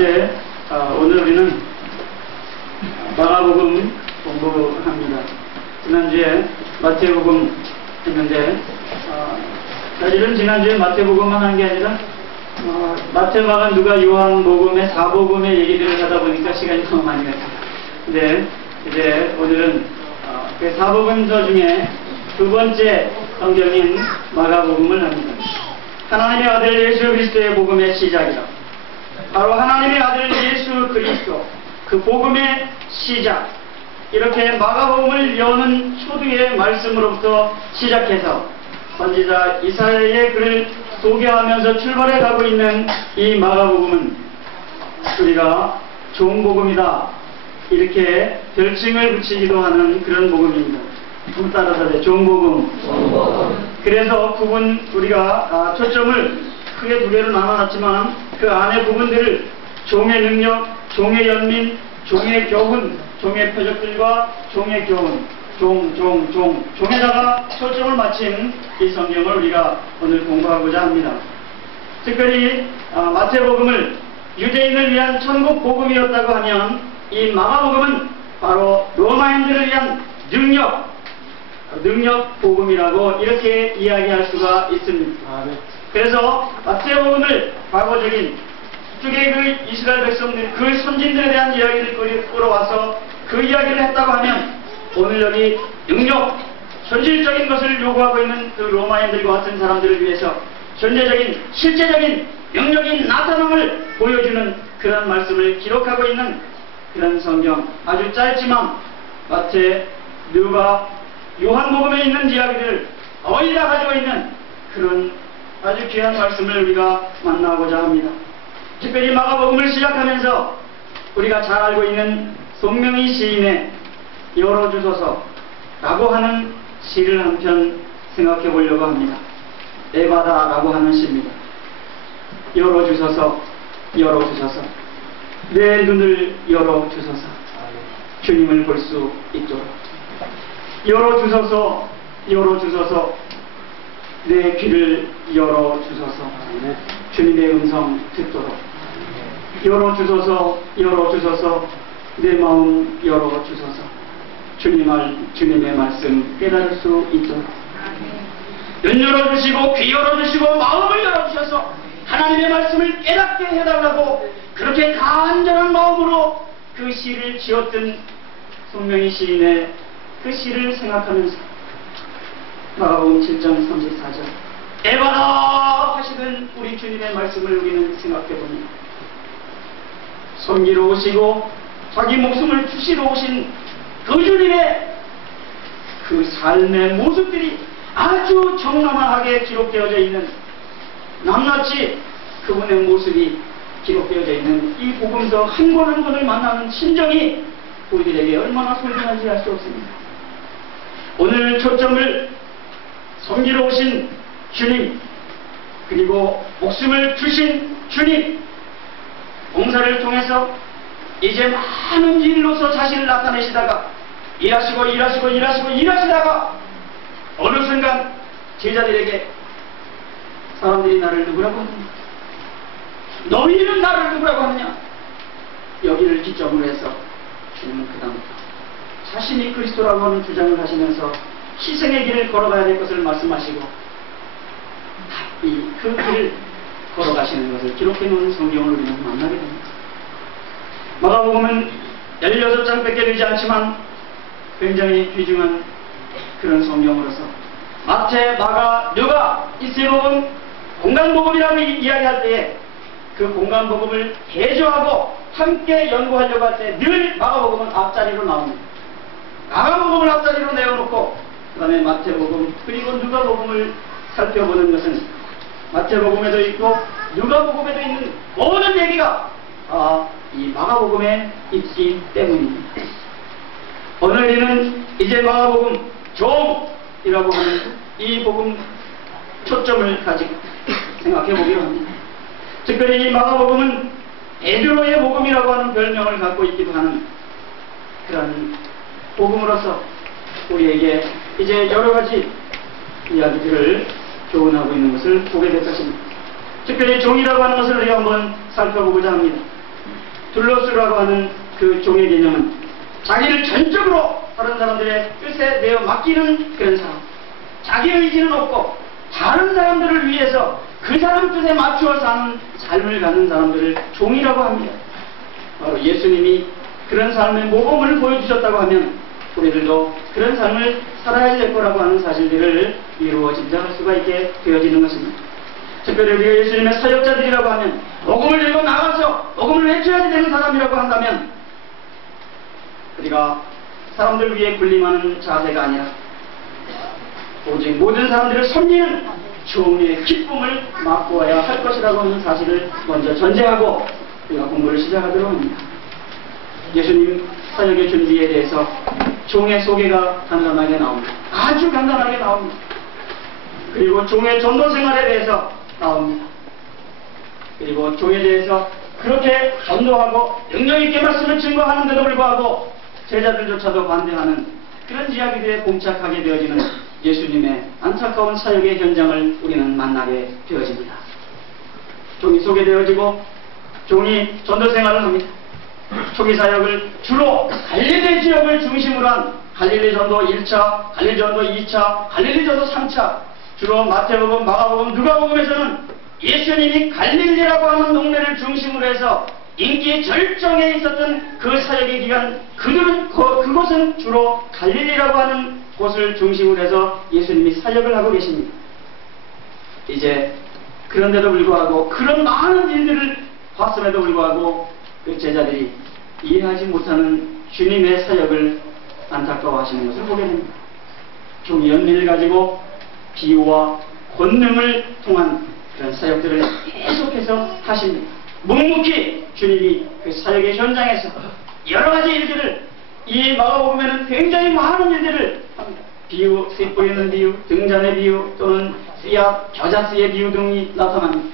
이제 오늘 우리는 마가복음 공부합니다. 지난주에 마태복음 했는데 사실은 지난주에 마태복음만 한 게 아니라 마태, 마가, 누가, 요한복음의 사복음의 얘기들을 하다 보니까 시간이 너무 많이 갔어요. 근데 이제 오늘은 그 사복음서 중에 두 번째 성경인 마가복음을 합니다. 하나님의 아들 예수 그리스도의 복음의 시작이다. 바로 하나님의 아들 예수 그리스도, 그 복음의 시작. 이렇게 마가복음을 여는 초두의 말씀으로부터 시작해서 선지자 이사야의 글을 소개하면서 출발해 가고 있는 이 마가복음은 우리가 종복음이다, 이렇게 별칭을 붙이기도 하는 그런 복음입니다. 한번 따라서 종복음. 그래서 우리가 초점을 크게 두 개로 나눠놨지만 그 안에 부분들을 종의 능력, 종의 연민, 종의 교훈, 종의 표적들과 종의 교훈, 종에다가 초점을 맞춘 이 성경을 우리가 오늘 공부하고자 합니다. 특별히 마태복음을 유대인을 위한 천국 복음이었다고 하면 이 마가복음은 바로 로마인들을 위한 능력 복음이라고 이렇게 이야기할 수가 있습니다. 그래서 마태복음을 과거적인 그쪽에 그 이스라엘 백성들, 그 선진들에 대한 이야기를 끌어와서 그 이야기를 했다고 하면 오늘 여기 능력, 현실적인 것을 요구하고 있는 그 로마인들과 같은 사람들을 위해서 현재적인, 실제적인 능력인 나타남을 보여주는 그런 말씀을 기록하고 있는 그런 성경. 아주 짧지만 마태, 누가, 요한복음에 있는 이야기들을 거의 다 가지고 있는 그런 아주 귀한 말씀을 우리가 만나고자 합니다. 특별히 마가복음을 시작하면서 우리가 잘 알고 있는 송명희 시인의 열어주소서라고 하는 시를 한 편 생각해 보려고 합니다. 에바다라고 하는 시입니다. 열어주소서, 열어주소서, 내 눈을 열어주소서, 주님을 볼 수 있도록. 열어주소서, 열어주소서, 내 귀를 열어주소서, 주님의 음성 듣도록. 열어주소서, 열어주소서, 내 마음 열어주소서, 주님의 말씀 깨달을 수 있도록. 눈 열어주시고 귀 열어주시고 마음을 열어주셔서 하나님의 말씀을 깨닫게 해달라고 그렇게 간절한 마음으로 그 시를 지었던 송명희 시인의 그 시를 생각하면서 마가복음 7장 34절 에바다 하시던 우리 주님의 말씀을 우리는 생각해봅니다. 섬기러 오시고 자기 목숨을 주시러 오신 그 주님의 그 삶의 모습들이 아주 적나라하게 기록되어져 있는, 낱낱이 그분의 모습이 기록되어져 있는 이 복음서 한 권 한 권을 만나는 심정이 우리들에게 얼마나 소중한지 알 수 없습니다. 오늘 초점을 섬기러 오신 주님, 그리고 목숨을 주신 주님, 봉사를 통해서 이제 많은 일로서 자신을 나타내시다가 일하시다가 어느 순간 제자들에게 사람들이 나를 누구라고 하느냐, 너희는 나를 누구라고 하느냐, 여기를 기점으로 해서 주님은 그다음부터 자신이 그리스도라고 하는 주장을 하시면서 희생의 길을 걸어가야 될 것을 말씀하시고 그 길을 걸어가시는 것을 기록해 놓은 성경을 우리는 만나게 됩니다. 마가복음은 16장밖에 되지 않지만 굉장히 귀중한 그런 성경으로서 마태, 마가, 누가 이 세 복음 공간복음이라고 이야기할 때에 그 공간복음을 대조하고 함께 연구하려고 할 때 늘 마가복음은 앞자리로 나옵니다. 마가복음을 앞자리로 내어놓고 그 다음에 마태복음 그리고 누가복음을 살펴보는 것은 마태복음에도 있고 누가복음에도 있는 모든 얘기가 이 마가복음에 있기 때문입니다. 오늘 우리는 이제 마가복음 종이라고 하는 이 복음 초점을 가지고 생각해 보기로 합니다. 특별히 이 마가복음은 베드로의 복음이라고 하는 별명을 갖고 있기도 하는 그런 복음으로서 우리에게 이제 여러 가지 이야기들을 교훈하고 있는 것을 보게 될 것입니다. 특별히 종이라고 하는 것을 우리가 한번 살펴보고자 합니다. 둘러쓰라고 하는 그 종의 개념은 자기를 전적으로 다른 사람들의 뜻에 내어 맡기는 그런 사람, 자기 의지는 없고 다른 사람들을 위해서 그 사람 뜻에 맞추어 사는 삶을 갖는 사람들을 종이라고 합니다. 예수님이 그런 삶의 모범을 보여주셨다고 하면 우리들도 그런 삶을 살아야 될 거라고 하는 사실들을 이루어 짐작할 수가 있게 되어지는 것입니다. 특별히 우리가 예수님의 사역자들이라고 하면 복음을 들고 나가서 복음을 외쳐야 되는 사람이라고 한다면 우리가 사람들 위해 군림하는 자세가 아니라 오직 모든 사람들을 섬기는 종의 기쁨을 맛보아야 할 것이라고 하는 사실을 먼저 전제하고 우리가 공부를 시작하도록 합니다. 예수님 사역의 준비에 대해서 종의 소개가 간단하게 나옵니다. 아주 간단하게 나옵니다. 그리고 종의 전도 생활에 대해서 나옵니다. 그리고 종에 대해서 그렇게 전도하고 능력있게 말씀을 증거하는데도 불구하고 제자들조차도 반대하는 그런 이야기들에 봉착하게 되어지는 예수님의 안타까운 사역의 현장을 우리는 만나게 되어집니다. 종이 소개되어지고 종이 전도 생활을 합니다. 초기 사역을 주로 갈릴리 지역을 중심으로 한 갈릴리 전도 1차, 갈릴리 전도 2차, 갈릴리 전도 3차, 주로 마태복음, 마가복음, 누가복음에서는 예수님이 갈릴리라고 하는 동네를 중심으로 해서 인기 절정에 있었던 그 사역의 기간, 그곳은 주로 갈릴리라고 하는 곳을 중심으로 해서 예수님이 사역을 하고 계십니다. 이제 그런데도 불구하고 그런 많은 일들을 봤음에도 불구하고 그 제자들이 이해하지 못하는 주님의 사역을 안타까워하시는 것을 보게 됩니다. 종이 연민을 가지고 비유와 권능을 통한 그런 사역들을 계속해서 하십니다. 묵묵히 주님이 그 사역의 현장에서 여러 가지 일들을 이 마가복음에는 굉장히 많은 일들을 합니다. 비유, 씨 뿌리는 비유, 등잔의 비유 또는 씨앗, 겨자씨의 비유 등이 나타납니다.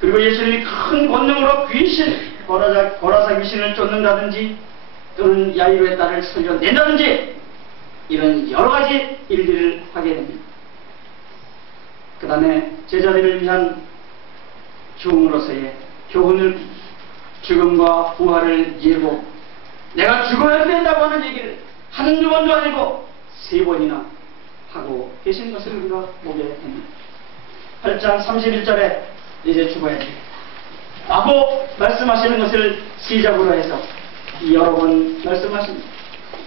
그리고 예수님이 큰 권능으로 귀신, 고라사 귀신을 쫓는다든지 또는 야이로의 딸을 살려낸다든지 이런 여러 가지 일들을 하게 됩니다. 그 다음에 제자들을 위한 종으로서의 교훈을 죽음과 부활을 예고 내가 죽어야 된다고 하는 얘기를 한두 번도 아니고 3번이나 하고 계신 것을 우리가 보게 됩니다. 8장 31절에 이제 죽어야 됩니다 라고 말씀하시는 것을 시작으로 해서 여러 번 말씀하십니다.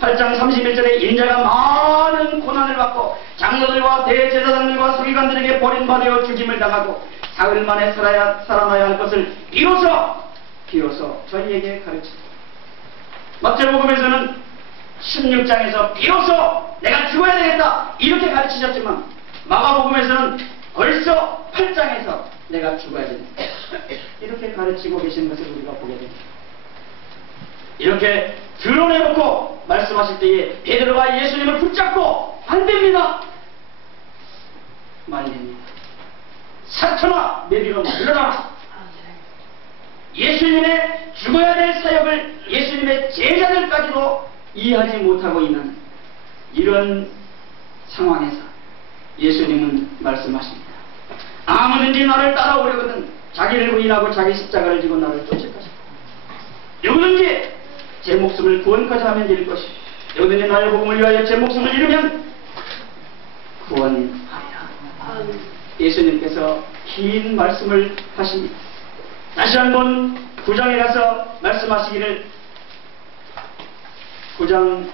8장 31절에 인자가 많은 고난을 받고 장로들과 대제사장들과 서기관들에게 버림받아 죽임을 당하고 사흘 만에 살아나야 할 것을 비로소 저희에게 가르칩니다. 마태복음에서는 16장에서 비로소 내가 죽어야 되겠다 이렇게 가르치셨지만 마가복음에서는 벌써 8장에서 내가 죽어야 된다 이렇게 가르치고 계신 것을 우리가 보게 됩니다. 이렇게 드러내놓고 말씀하실 때에 베드로가 예수님을 붙잡고 안 됩니다 말립니다. 사탄아 내리로 물러나라. 예수님의 죽어야 될 사역을 예수님의 제자들까지도 이해하지 못하고 있는 이런 상황에서 예수님은 말씀하십니다. 아무든지 나를 따라오려거든 자기를 부인하고 자기 십자가를 지고 나를 쫓을 것이다. 누구든지 제 목숨을 구원까지 하면 이룰 것이다. 누구든지 나의 복음을 위하여 제 목숨을 잃으면 구원하리라. 예수님께서 긴 말씀을 하십니다. 다시 한번 9장에 가서 말씀하시기를 9장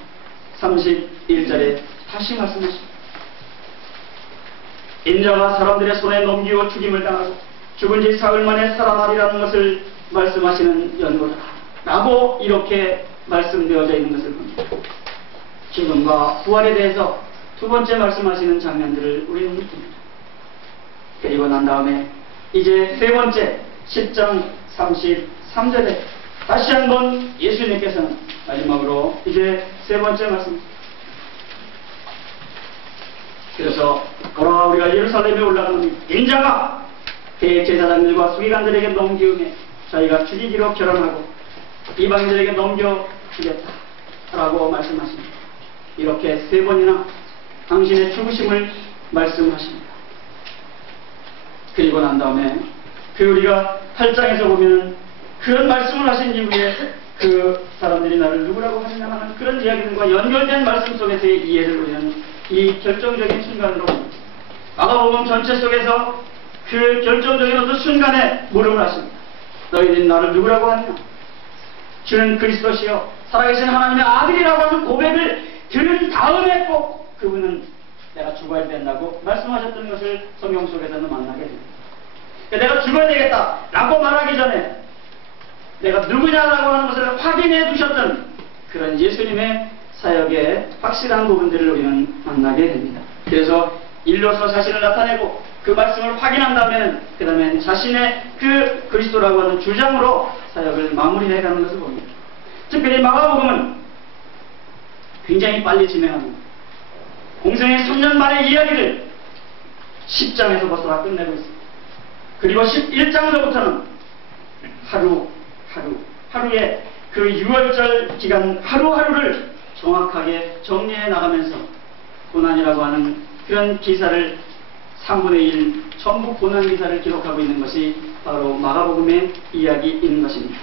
31절에 다시 말씀하십니다. 인자가 사람들의 손에 넘기고 죽임을 당하고 죽은 지 사흘 만에 살아나리라는 것을 말씀하시는 연고다 라고 이렇게 말씀되어져 있는 것을 봅니다. 죽음과 부활에 대해서 두 번째 말씀하시는 장면들을 우리는 봅니다. 그리고 난 다음에 이제 세 번째 10장 33절에 다시 한번 예수님께서는 마지막으로 이제 세 번째 말씀 그래서 보라 우리가 예루살렘에 올라가는 인자가 대제사장들과 서기관들에게 넘기음에 저희가 죽이기로 결혼하고 이방인들에게 넘겨주겠다 라고 말씀하십니다. 이렇게 세 번이나 당신의 죽으심을 말씀하십니다. 그리고 난 다음에 그 우리가 8장에서 보면 그런 말씀을 하신 이후에 그 사람들이 나를 누구라고 하느냐 하는 그런 이야기들과 연결된 말씀 속에서의 이해를 우리는 이 결정적인 순간으로 마가복음 전체 속에서 그 결정적인 어떤 순간에 물음을 하십니다. 너희들이 나를 누구라고 하느냐? 주는 그리스도시요 살아계신 하나님의 아들이라고 하는 고백을 들은 다음에 꼭 그분은 내가 죽어야 된다고 말씀하셨던 것을 성경 속에서는 만나게 됩니다. 내가 죽어야 되겠다 라고 말하기 전에 내가 누구냐라고 하는 것을 확인해 두셨던 그런 예수님의 사역의 확실한 부분들을 우리는 만나게 됩니다. 그래서 일로서 자신을 나타내고 그 말씀을 확인한 다음에는 그 다음에 자신의 그 그리스도라고 하는 주장으로 사역을 마무리해가는 것을 봅니다. 특별히 마가복음은 굉장히 빨리 진행합니다. 공생의 3년 만의 이야기를 10장에서 벌써 다 끝내고 있습니다. 그리고 11장서부터는 하루에 그 6월절 기간 하루하루를 정확하게 정리해 나가면서 고난이라고 하는 그런 기사를 3분의 1 전부 고난 기사를 기록하고 있는 것이 바로 마가복음의 이야기인 것입니다.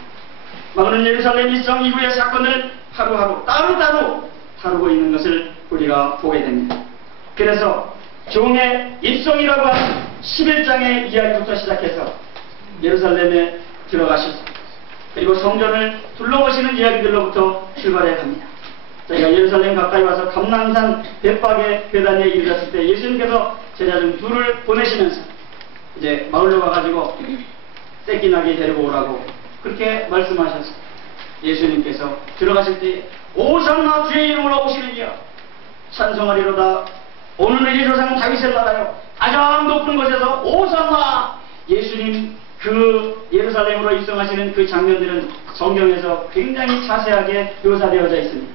마가는 예루살렘 입성 이후의 사건을 하루하루 따로따로 다루고 있는 것을 우리가 보게 됩니다. 그래서 종의 입성이라고 하는 11장의 이야기부터 시작해서 예루살렘에 들어가셔서 그리고 성전을 둘러보시는 이야기들로부터 출발해 갑니다. 저희가 예루살렘 가까이 와서 감람산 벳박의 배단위에 이르렀을 때 예수님께서 제자 중 둘을 보내시면서 이제 마을로 가가지고 떼끼나게 데리고 오라고 그렇게 말씀하셔서 예수님께서 들어가실 때 오산나 주의 이름으로 오시느니라 찬송하리로다 오늘은 이 조상 다윗의 나라요 가장 높은 곳에서 오산나 예수님 그 예루살렘으로 입성하시는 그 장면들은 성경에서 굉장히 자세하게 묘사되어져 있습니다.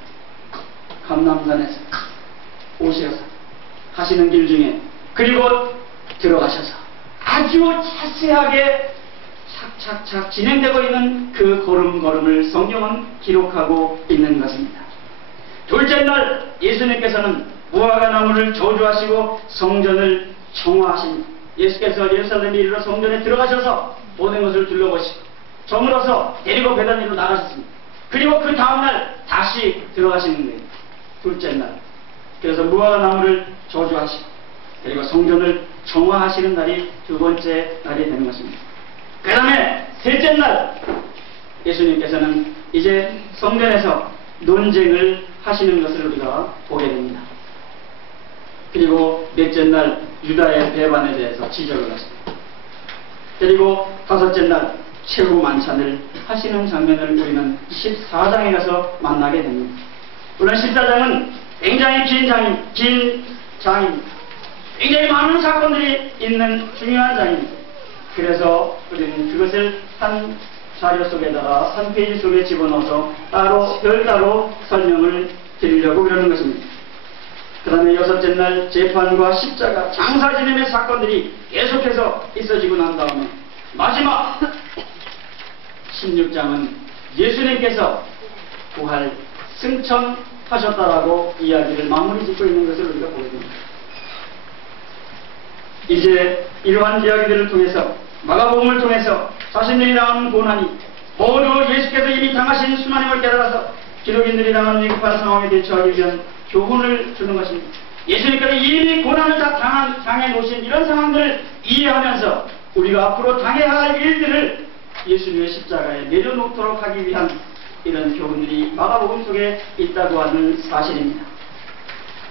감람산에서 오셔서 가시는 길 중에 그리고 들어가셔서 아주 자세하게 착착착 진행되고 있는 그 걸음걸음을 성경은 기록하고 있는 것입니다. 둘째 날 예수님께서는 무화과 나무를 저주하시고 성전을 정화하십니다. 예수께서 예루살렘에 이르러 성전에 들어가셔서 모든 것을 둘러보시고 저물어서 데리고 베다니로 나가셨습니다. 그리고 그 다음날 다시 들어가시는 거예요. 둘째 날. 그래서 무화과 나무를 저주하시고 그리고 성전을 정화하시는 날이 두 번째 날이 되는 것입니다. 그 다음에 셋째 날 예수님께서는 이제 성전에서 논쟁을 하시는 것을 우리가 보게 됩니다. 그리고 넷째 날 유다의 배반에 대해서 지적을 하십니다. 그리고 다섯째 날 최후 만찬을 하시는 장면을 우리는 14장에 가서 만나게 됩니다. 물론 14장은 굉장히 긴 장입니다. 굉장히 많은 사건들이 있는 중요한 장입니다. 그래서 우리는 그것을 한 자료 속에다가 한 페이지 속에 집어넣어서 따로 별따로 설명을 드리려고 그러는 것입니다. 그 다음에 여섯째 날 재판과 십자가 장사 지냄의 사건들이 계속해서 있어지고 난 다음에 마지막 16장은 예수님께서 부활 승천하셨다라고 이야기를 마무리 짓고 있는 것을 우리가 보게 됩니다. 이제 이러한 이야기들을 통해서 마가복음을 통해서 자신들이 당하는 고난이 모두 예수께서 이미 당하신 수나님을 깨달아서 기독인들이 당하는 위급한 상황에 대처하기 위한 교훈을 주는 것입니다. 예수님께서 이미 고난을 다 당해 놓으신 이런 상황들을 이해하면서 우리가 앞으로 당해야 할 일들을 예수님의 십자가에 내려놓도록 하기 위한 이런 교훈들이 마가복음 속에 있다고 하는 사실입니다.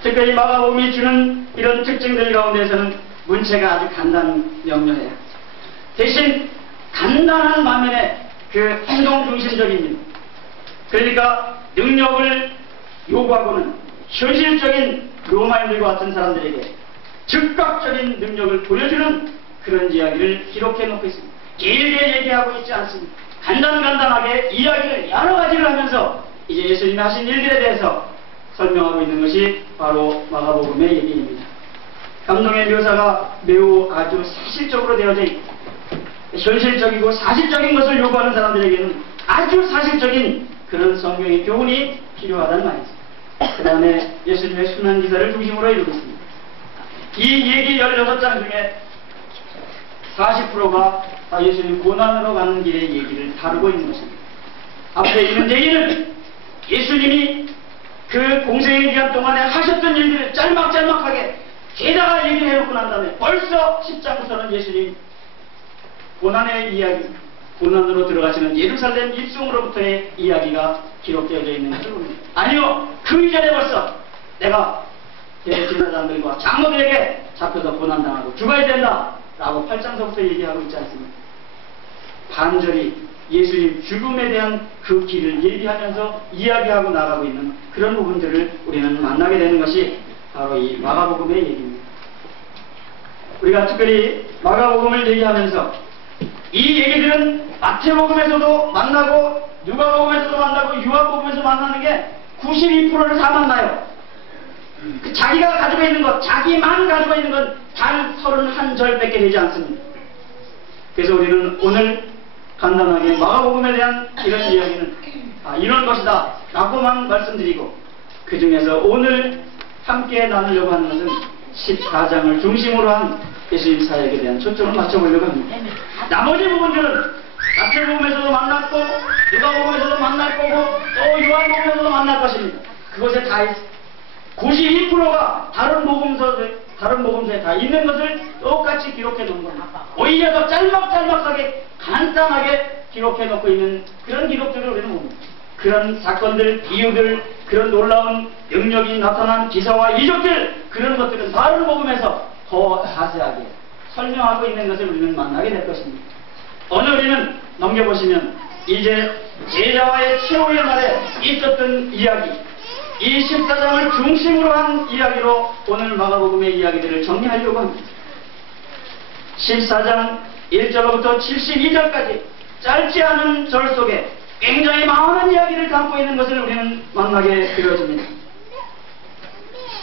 특별히 마가복음이 주는 이런 특징들 가운데서는 문체가 아주 명료해요. 대신 간단한 반면에 그 행동 중심적입니다. 그러니까 능력을 요구하고는 현실적인 로마인들과 같은 사람들에게 즉각적인 능력을 보여주는 그런 이야기를 기록해 놓고 있습니다. 길게 얘기하고 있지 않습니다. 간단하게 이야기를 여러 가지를 하면서 이제 예수님이 하신 일들에 대해서 설명하고 있는 것이 바로 마가복음의 얘기입니다. 감동의 묘사가 매우 아주 사실적으로 되어져 있고 현실적이고 사실적인 것을 요구하는 사람들에게는 아주 사실적인 그런 성경의 교훈이 필요하다는 말이죠. 그 다음에 예수님의 순환 기사를 중심으로 이루고 있습니다. 이 얘기 16장 중에 40%가 예수님 고난으로 가는 길의 얘기를 다루고 있는 것입니다. 앞에 있는 얘기는 예수님이 그 공생의 기간 동안에 하셨던 일들을 짤막짤막하게 게다가 얘기를 해놓고 난 다음에 벌써 10장부터는 예수님 고난의 이야기, 고난으로 들어가시는 예루살렘 입성으로부터의 이야기가 기록되어져 있는 것을 봅니다. 아니요, 그 이전에 벌써 내가 대제사장들과 장로들에게 잡혀서 고난당하고 죽어야 된다 라고 8장서부터 얘기하고 있지 않습니까? 반절이 예수님 죽음에 대한 그 길을 얘기하면서 이야기하고 나가고 있는 그런 부분들을 우리는 만나게 되는 것이 바로 이 마가복음의 얘기입니다. 우리가 특별히 마가복음을 얘기하면서 이 얘기들은 마태복음에서도 만나고 누가복음에서도 만나고 요한복음에서 만나는 게 92%를 다 만나요. 그 자기가 가지고 있는 것, 자기만 가지고 있는 건 단 31절밖에 되지 않습니다. 그래서 우리는 오늘 간단하게 마가복음에 대한 이런 이야기는 이런 것이다 라고만 말씀드리고, 그 중에서 오늘 함께 나누려고 하는 것은 14장을 중심으로 한 예수님 사역에 대한 초점을 맞춰보려고 합니다. 나머지 부분들은 마태복음에서도 만났고 누가복음에서도 만날 거고 또 요한복음에서도 만날 것입니다. 그곳에 다 있어. 92%가 다른 복음서에 다 있는 것을 똑같이 기록해 놓은 겁니다. 오히려 더 짤막짤막하게 간단하게 기록해 놓고 있는 그런 기록들을 우리는 봅니다. 그런 사건들, 비유들, 그런 놀라운 능력이 나타난 기사와 이적들, 그런 것들은 다른 복음에서 더 자세하게 설명하고 있는 것을 우리는 만나게 될 것입니다. 오늘 우리는 넘겨보시면 이제 제자와의 최후의 날에 있었던 이야기, 이 14장을 중심으로 한 이야기로 오늘 마가복음의 이야기들을 정리하려고 합니다. 14장 1절부터 72절까지 짧지 않은 절 속에 굉장히 많은 이야기를 담고 있는 것을 우리는 만나게 되어집니다.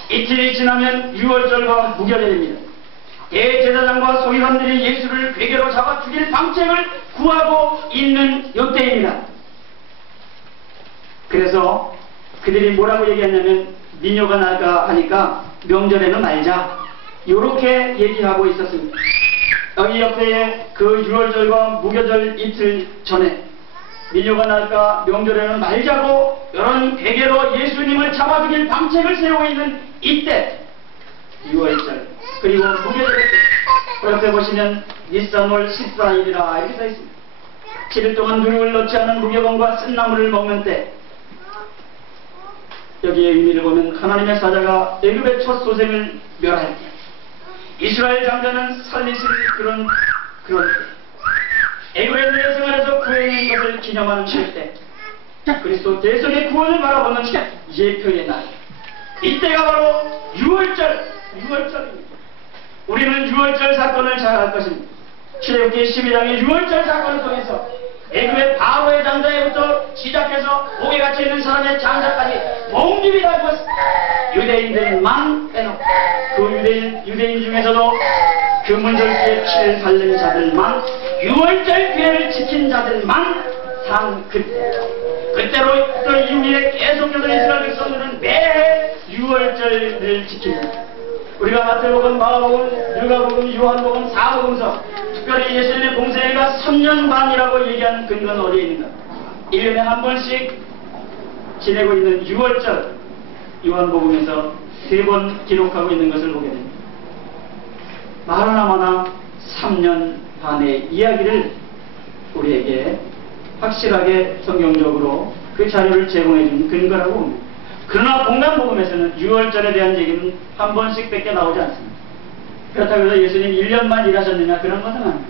이틀이 지나면 유월절과 무교절입니다. 대제사장과 서기관들이 예수를 괴계로 잡아 죽일 방책을 구하고 있는 이때입니다. 그래서 그들이 뭐라고 얘기했냐면 민요가 날까 하니까 명절에는 말자, 이렇게 얘기하고 있었습니다. 여기 옆에 그 유월절과 무교절 이틀 전에 민요가 날까 명절에는 말자고 이런 괴계로 예수님을 잡아 죽일 방책을 세우고 있는 이때 6월절 그리고 무교절 때 옆에 보시면 니산월 14일이라 이렇게 써 있습니다. 7일 동안 누룩을 넣지 않은 무교범과 쓴나물을 먹는 때, 여기에 의미를 보면 하나님의 사자가 애굽의 첫 소생을 멸할 때, 이스라엘 장자는 살리신 그런 때, 애굽의 노예 생활에서 구해낸 것을 기념하는 때, 그리스도 대속의 구원을 바라보는 예표의 날, 이때가 바로 6월절입니다. 우리는 6월절 사건을 잘 알 것입니다. 출애굽기 12장의 6월절 사건을 통해서 애굽의 바로의 장자에부터 시작해서 옥에 갇혀있는 사람의 장자까지 몽집이 다 죽었습니다. 유대인들만 빼놓고 그 유대인 중에서도 그 문절기에 피를 바른 자들만, 6월절 규례를 지킨 자들만 산 그때로 또 이후에 계속해서 이스라엘 백성들은 매해 6월절을 지킵니다. 우리가 마태복음, 마가복음, 누가복음, 요한복음, 사복음서 특별히 예수님의 공생애가 3년 반이라고 얘기하는 근거는 어디에 있는가? 1년에 한 번씩 지내고 있는 6월절 요한복음에서 3번 기록하고 있는 것을 보게 됩니다. 말 하나마나 3년 반의 이야기를 우리에게 확실하게 성경적으로 그 자료를 제공해 주는 근거라고 봅니다. 그러나 공간복음에서는 6월절에 대한 얘기는 한 번씩 밖에 나오지 않습니다. 그렇다고 해서 예수님 1년만 일하셨느냐, 그런 것은 아닙니다.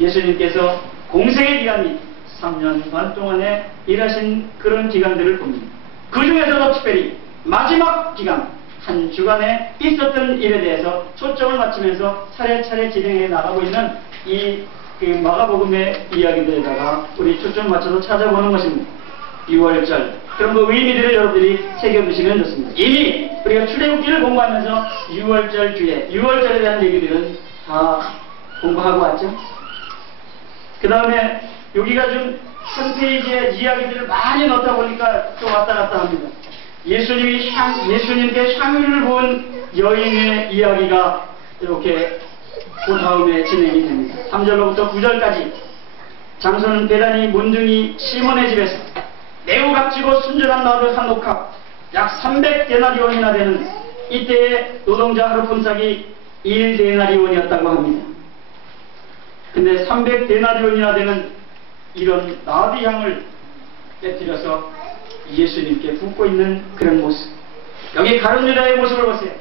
예수님께서 공생의 기간이 3년 반 동안에 일하신 그런 기간들을 봅니다. 그 중에서도 특별히 마지막 기간, 한 주간에 있었던 일에 대해서 초점을 맞추면서 차례차례 진행해 나가고 있는 이 마가복음의 이야기들에다가 우리 초점을 맞춰서 찾아보는 것입니다. 6월절, 그런 그 의미들을 여러분들이 새겨두시면 좋습니다. 이미 우리가 출애굽기를 공부하면서 6월절 규례, 6월절에 대한 얘기들은 다 공부하고 왔죠. 그 다음에 여기가 좀 한 페이지에 이야기들을 많이 넣다 보니까 좀 왔다 갔다 합니다. 예수님께 향유를 부은 여인의 이야기가 이렇게 그 다음에 진행이 됩니다. 3절로부터 9절까지 장소는 베다니 문둥이 시몬의 집에서 매우 값지고 순전한 나드 한 옥합 약 300데나리온이나 되는 이때의 노동자 하루 품삯이 1데나리온이었다고 합니다. 근데 300데나리온이나 되는 이런 나드 향을 빼뜨려서 예수님께 붓고 있는 그런 모습, 여기 가룟 유다의 모습을 보세요.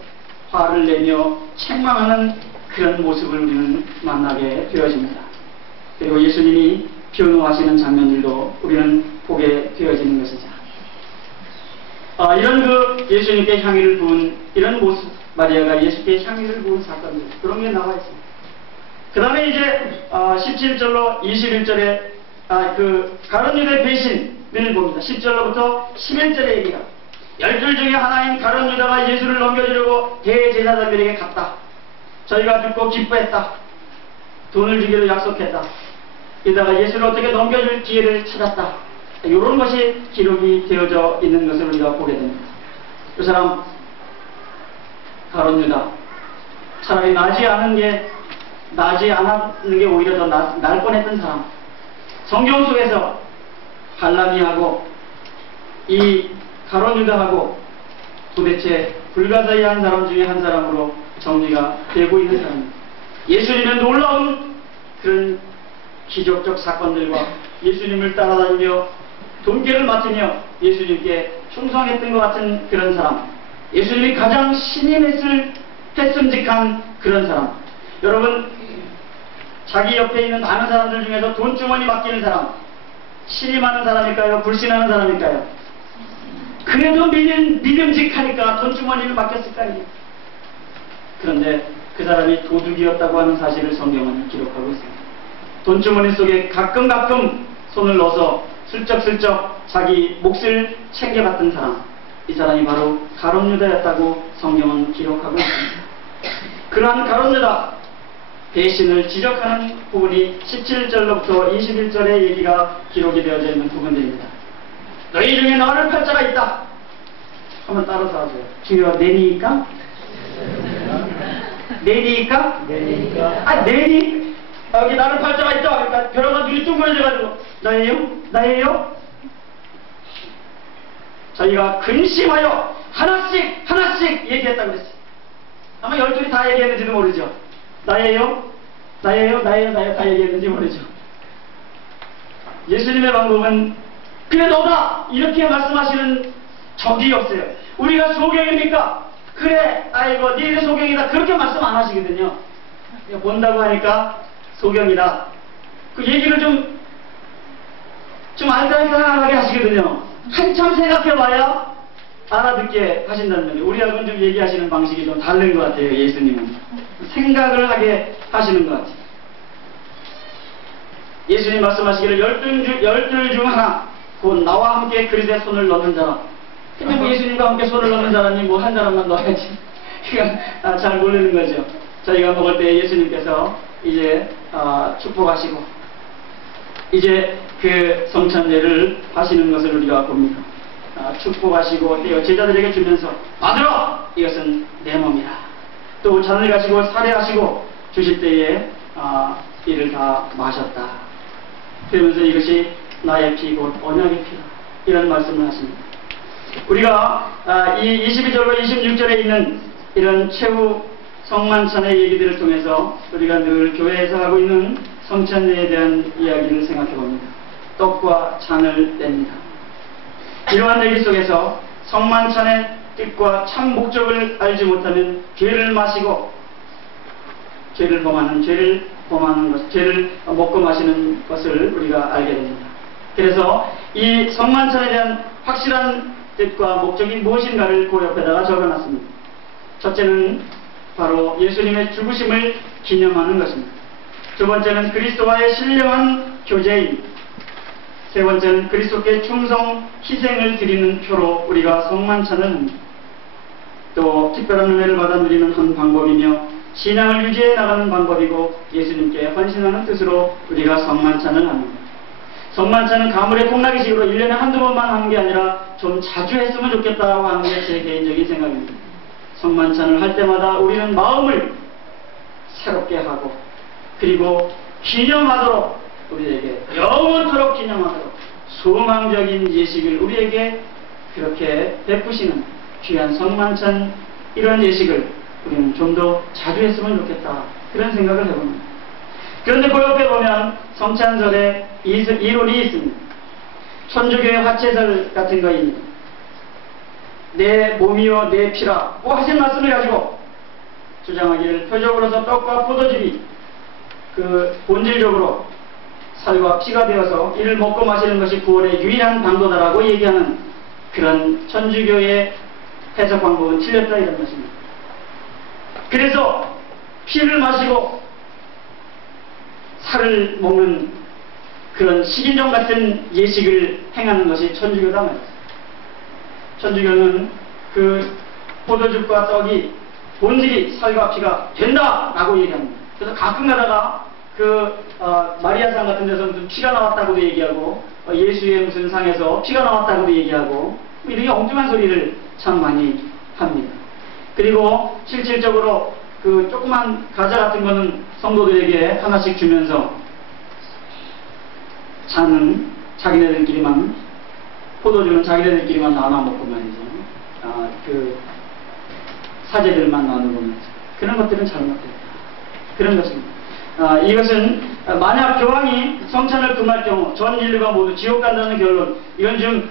화를 내며 책망하는 그런 모습을 우리는 만나게 되어집니다. 그리고 예수님이 변호하시는 장면들도 우리는 보게 되어지는 것이죠. 이런 그 예수님께 향기를 부은 이런 모습, 마리아가 예수께 향기를 부은 사건들, 그런 게 나와 있습니다. 그 다음에 이제 17절로 21절에 그 가룟 유다의 배신을 봅니다. 10절로부터 11절의 얘기가 12 중에 하나인 가룟 유다가 예수를 넘겨주려고 대제사장들에게 갔다. 저희가 듣고 기뻐했다. 돈을 주기로 약속했다. 게다가 예수를 어떻게 넘겨줄 기회를 찾았다. 이런 것이 기록이 되어져 있는 것을 우리가 보게 됩니다. 그 사람 가룟 유다, 차라리 나지 않는 게 오히려 더 날 뻔했던 사람. 성경 속에서 발람이하고 이 가룟 유다하고 도대체 불가사의한 사람 중에 한 사람으로 정리가 되고 있는 사람입니다. 예수님의 놀라운 그런 기적적 사건들과 예수님을 따라다니며 돈깨를 맡으며 예수님께 충성했던 것 같은 그런 사람, 예수님이 가장 신임했음직한 그런 사람. 여러분, 자기 옆에 있는 많은 사람들 중에서 돈주머니 맡기는 사람, 신임하는 사람일까요? 불신하는 사람일까요? 그래도 믿음직하니까 돈주머니를 맡겼을까요? 그런데 그 사람이 도둑이었다고 하는 사실을 성경은 기록하고 있습니다. 돈주머니 속에 가끔 손을 넣어서 슬쩍슬쩍 자기 몫을 챙겨갔던 사람, 이 사람이 바로 가룟 유다였다고 성경은 기록하고 있습니다. 그러한 가룟 유다 배신을 지적하는 부분이 17절로부터 21절의 얘기가 기록이 되어져 있는 부분들입니다. 너희 중에 나를 팔자가 있다. 한번 따라서 하세요. 주여 내니까? 내니까? 내니? 여기 나를 팔자가 있다. 그러니까 벼랑간 눈이 둥그러져가지고 나예요? 저희가 근심하여 하나씩 얘기했다고 그랬어요. 아마 12이 다 얘기했는지도 모르죠. 나예요 다 얘기했는지 모르죠. 예수님의 방법은 그래 너다 이렇게 말씀하시는 적이 없어요. 우리가 소경입니까? 그래 아이고 니네 소경이다 그렇게 말씀 안 하시거든요. 본다고 하니까 소경이다 그 얘기를 좀 알뜰하게 하시거든요. 한참 생각해봐야 알아듣게 하신다는 거예요. 우리하고는 좀 얘기하시는 방식이 좀 다른 것 같아요. 예수님은 생각을 하게 하시는 것 같아요. 예수님 말씀하시기를 12 중 하나 곧 나와 함께 그릇에 손을 넣는 자라. 근데 뭐 예수님과 함께 손을 넣는 사람이 뭐 한 사람만 넣어야지. 그러니까 잘 모르는 거죠. 저희가 먹을 때 예수님께서 이제 축복하시고 이제 그 성찬제를 하시는 것을 우리가 봅니다. 축복하시고 제자들에게 주면서 받으라! 이것은 내 몸이라. 또 잔을 가지고 살해하시고 주실 때에 이를 다 마셨다. 그러면서 이것이 나의 피 곧 언약의 피다. 이런 말씀을 하십니다. 우리가 이 22절과 26절에 있는 이런 최후 성만찬의 얘기들을 통해서 우리가 늘 교회에서 하고 있는 성찬제에 대한 이야기를 생각해 봅니다. 떡과 잔을 뗍니다. 이러한 얘기 속에서 성만찬의 뜻과 참 목적을 알지 못하면 죄를 마시고 죄를 범하는 것, 죄를 먹고 마시는 것을 우리가 알게 됩니다. 그래서 이 성만찬에 대한 확실한 뜻과 목적이 무엇인가를 그 옆에다가 적어놨습니다. 첫째는 바로 예수님의 죽으심을 기념하는 것입니다. 두 번째는 그리스도와의 신령한 교제입니다. 세 번째는 그리스도께 충성, 희생을 드리는 표로 우리가 성만찬을 합니다. 또 특별한 은혜를 받아 누리는 한 방법이며 신앙을 유지해 나가는 방법이고 예수님께 헌신하는 뜻으로 우리가 성만찬을 합니다. 성만찬은 가물의 폭락의식으로 1년에 한두 번만 하는 게 아니라 좀 자주 했으면 좋겠다고 하는 게 제 개인적인 생각입니다. 성만찬을 할 때마다 우리는 마음을 새롭게 하고 그리고 기념하도록 우리에게 영원토록 기념하도록 소망적인 예식을 우리에게 그렇게 베푸시는 귀한 성만찬 이런 예식을 우리는 좀 더 자주 했으면 좋겠다 그런 생각을 해봅니다. 그런데 그 옆에 보면 성찬절에 이론이 있습니다. 천주교의 화채절 같은 거입니다. 내 몸이요 내 피라 고 하신 말씀을 가지고 주장하기를 표적으로서 떡과 포도즙이 그 본질적으로 살과 피가 되어서 이를 먹고 마시는 것이 구원의 유일한 방도다라고 얘기하는 그런 천주교의 해석 방법은 틀렸다 이런 것입니다. 그래서 피를 마시고 살을 먹는 그런 식인종 같은 예식을 행하는 것이 천주교다 말이죠. 천주교는 그 포도즙과 떡이 본질이 살과 피가 된다라고 얘기합니다. 그래서 가끔 가다가 마리아상 같은 데서 무슨 피가 나왔다고도 얘기하고 예수의 무슨 상에서 피가 나왔다고도 얘기하고 이렇게 엉뚱한 소리를 참 많이 합니다. 그리고 실질적으로 그 조그만 과자 같은 거는 성도들에게 하나씩 주면서 잔은 자기네들끼리만 포도주는 자기네들끼리만 나눠 먹고 말이죠. 그 사제들만 나누고 말이죠. 그런 것들은 잘못됐다. 그런 것입니다. 이것은 만약 교황이 성찬을 금할 경우 전 인류가 모두 지옥 간다는 결론, 이건 좀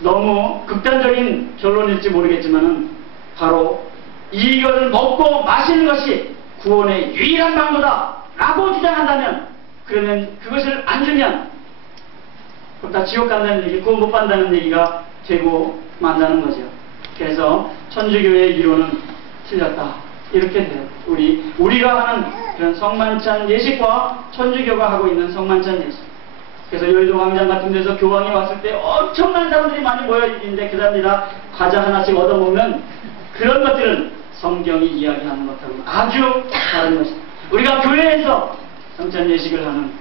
너무 극단적인 결론일지 모르겠지만은 바로 이것을 먹고 마시는 것이 구원의 유일한 방도다 라고 주장한다면, 그러면 그것을 안 주면 그럼 다 지옥 간다는 얘기, 구원 못 받는다는 얘기가 되고 만다는 거죠. 그래서 천주교의 이론은 틀렸다 이렇게 돼요. 우리가 하는 그런 성만찬 예식과 천주교가 하고 있는 성만찬 예식. 그래서 여의도 광장 같은 데서 교황이 왔을 때 엄청난 사람들이 많이 모여 있는데 그 사람들이 다 과자 하나씩 얻어먹는 그런 것들은 성경이 이야기하는 것하고는 아주 다른 것입니다. 우리가 교회에서 성찬 예식을 하는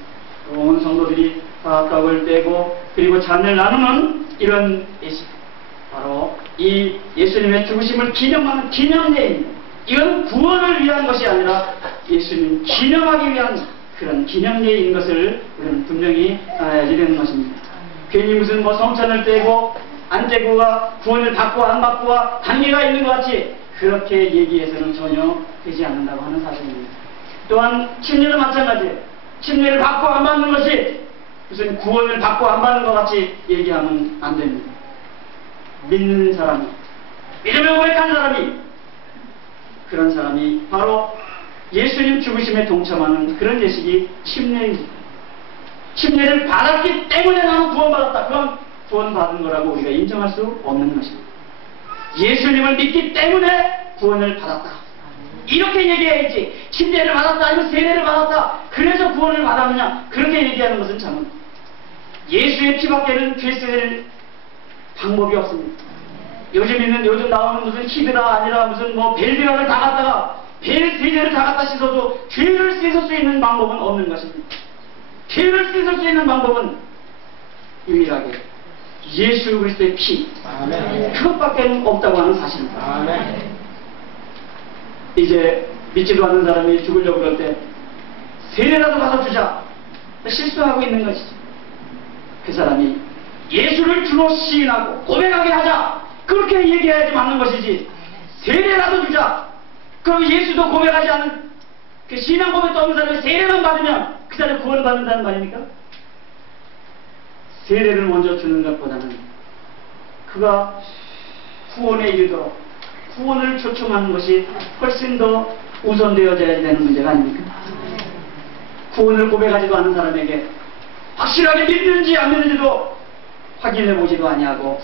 온 성도들이 다 떡을 떼고 그리고 잔을 나누는 이런 예식, 바로 이 예수님의 죽으심을 기념하는 기념예입니다. 이건 구원을 위한 것이 아니라 예수님 기념하기 위한 그런 기념예인 것을 우리는 분명히 알아야지 되는 것입니다. 괜히 무슨 성찬을 떼고 안 떼고가 구원을 받고 안 받고와 관계가 있는 것 같이 그렇게 얘기해서는 전혀 되지 않는다고 하는 사실입니다. 또한 침례도 마찬가지예요. 침례를 받고 안 받는 것이 무슨 구원을 받고 안 받는 것 같이 얘기하면 안 됩니다. 믿는 사람이, 믿음에 고백한 사람이, 그런 사람이 바로 예수님 죽으심에 동참하는 그런 예식이 침례입니다. 침례를 받았기 때문에 나는 구원받았다. 그럼 구원받은 거라고 우리가 인정할 수 없는 것입니다. 예수님을 믿기 때문에 구원을 받았다. 이렇게 얘기해야지. 침례를 받았다 아니면 세례를 받았다 그래서 구원을 받았느냐 그렇게 얘기하는 것은 잘못. 예수의 피밖에는 죄 쓸 방법이 없습니다. 요즘 나오는 무슨 히드라 아니라 무슨 벨드락을 다 갖다가 벨세제를 다 갖다 씻어도 죄를 씻을 수 있는 방법은 없는 것입니다. 죄를 씻을 수 있는 방법은 유일하게 예수 그리스도의 피, 아멘. 그것밖에 없다고 하는 사실입니다. 아멘. 이제 믿지도 않는 사람이 죽으려고 그럴 때 세례라도 가서 주자 실수하고 있는 것이죠. 그 사람이 예수를 주로 시인하고 고백하게 하자 그렇게 얘기해야지 맞는 것이지, 세례라도 주자 그럼 예수도 고백하지 않은 그 신앙 고백도 없는 사람이 세례만 받으면 그 사람이 구원을 받는다는 말입니까? 세례를 먼저 주는 것보다는 그가 구원에 이르도록 구원을 초청하는 것이 훨씬 더 우선되어져야 되는 문제가 아닙니까? 구원을 고백하지도 않은 사람에게 확실하게 믿는지 안 믿는지도 확인해 보지도 아니하고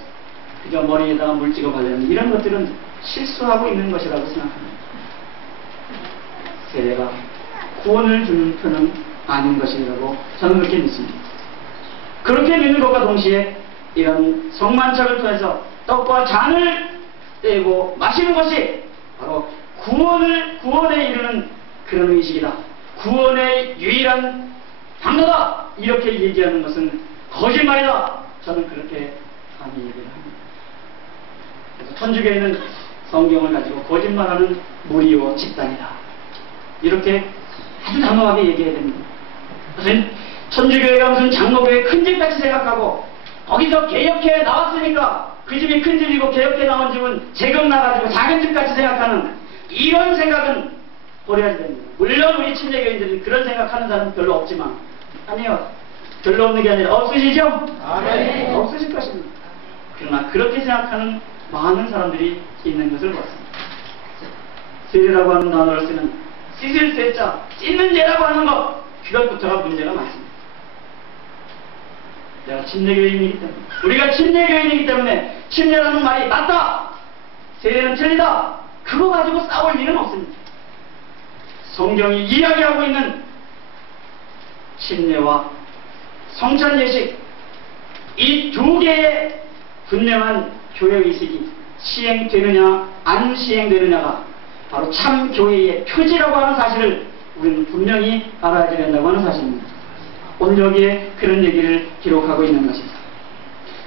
그저 머리에다가 물 찍어 바르는 이런 것들은 실수하고 있는 것이라고 생각합니다. 세례가 구원을 주는 표는 아닌 것이라고 저는 그렇게 믿습니다. 그렇게 믿는 것과 동시에 이런 성만찬을 통해서 떡과 잔을 떼고 마시는 것이 바로 구원에 이르는 그런 의식이다. 구원의 유일한 방도다. 이렇게 얘기하는 것은 거짓말이다. 저는 그렇게 감히 얘기를 합니다. 그래서 천주교에는 성경을 가지고 거짓말하는 무리요 집단이다. 이렇게 아주 단호하게 얘기해야 됩니다. 무슨 천주교회가 무슨 장로교회 큰 집같이 생각하고 거기서 개혁회 나왔으니까 그 집이 큰 집이고 개혁회 나온 집은 재경 나가지고 작은 집같이 생각하는 이런 생각은 버려야 됩니다. 물론 우리 침례교인들은 그런 생각하는 사람은 별로 없지만 아니요. 별로 없는 게 아니라 없으시죠? 아멘. 없으실 것입니다. 그러나 그렇게 생각하는 많은 사람들이 있는 것을 봤습니다. 세례라고 하는 단어를 쓰는 씻을 세자, 씻는 죄라고 하는 것, 그것부터가 문제가 많습니다. 내가 침례교인이기 때문에, 우리가 침례교인이기 때문에 침례라는 말이 맞다! 세례는 틀리다! 그거 가지고 싸울 일은 없습니다. 성경이 이야기하고 있는 침례와 성찬예식, 이 두 개의 분명한 교회의식이 시행되느냐 안 시행되느냐가 바로 참 교회의 표지라고 하는 사실을 우리는 분명히 알아야 된다고 하는 사실입니다. 오늘 여기에 그런 얘기를 기록하고 있는 것입니다.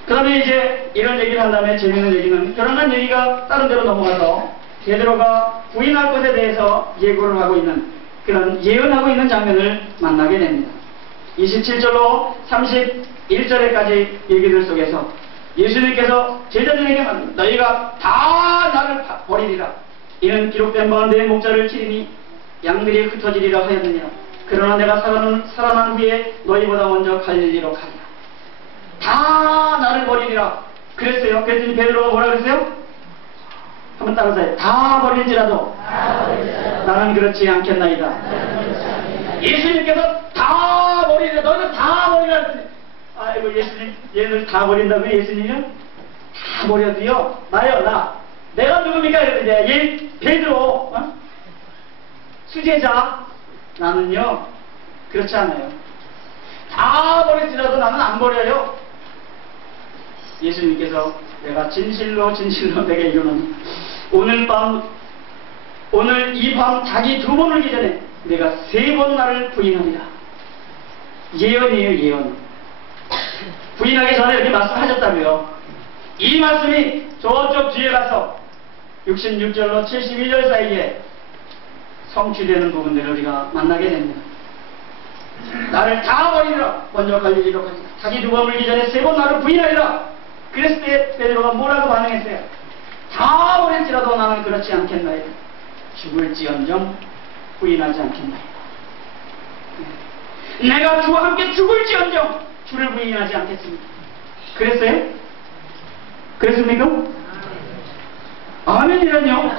그 다음에 이제 이런 얘기를 한 다음에 재미있는 얘기는 결혼한 얘기가 다른 데로 넘어가서 베드로가 부인할 것에 대해서 예고를 하고 있는 그런 예언하고 있는 장면을 만나게 됩니다. 27절로 31절에까지 얘기들 속에서 예수님께서 제자들에게 말합니다. 너희가 다 나를 버리리라. 이는 기록된 바 내 목자를 치리니 양들이 흩어지리라 하였느니라. 그러나 내가 살아난 후에 너희보다 먼저 갈릴리로 가리라. 다 나를 버리리라. 그랬어요. 그랬더니 베드로가 뭐라 그랬어요? 한번 따라서요. 다 버릴지라도 나는 그렇지 않겠나이다. 예수님께서 다 버리리라. 너희는 다 버리라. 아이고 예수님, 얘들 다 버린다고 예수님이요? 다 버려도요. 나요, 내가 누굽니까? 이러는데 얘 베드로, 수제자. 나는요 그렇지 않아요. 다 버릴지라도 나는 안 버려요. 예수님께서 내가 진실로 내게 이르노니 오늘 이 밤 자기 두 번 울기 전에 내가 3번 나를 부인하리라. 예언이에요. 예언. 부인하기 전에 이렇게 말씀하셨다고요. 이 말씀이 저쪽 뒤에 가서 66절로 71절 사이에 성취되는 부분들을 우리가 만나게 됩니다. 나를 다 버리리라. 먼저 갈릴리로 가리라. 자기 두 번 울기 전에 3번 나를 부인하리라. 그랬을 때 베드로가 뭐라고 반응했어요? 다 버릴지라도 나는 그렇지 않겠나이다. 죽을지언정 부인하지 않겠나이다. 내가 주와 함께 죽을지언정 주를 부인하지 않겠습니다. 그랬어요? 그랬습니까? 아멘이란요.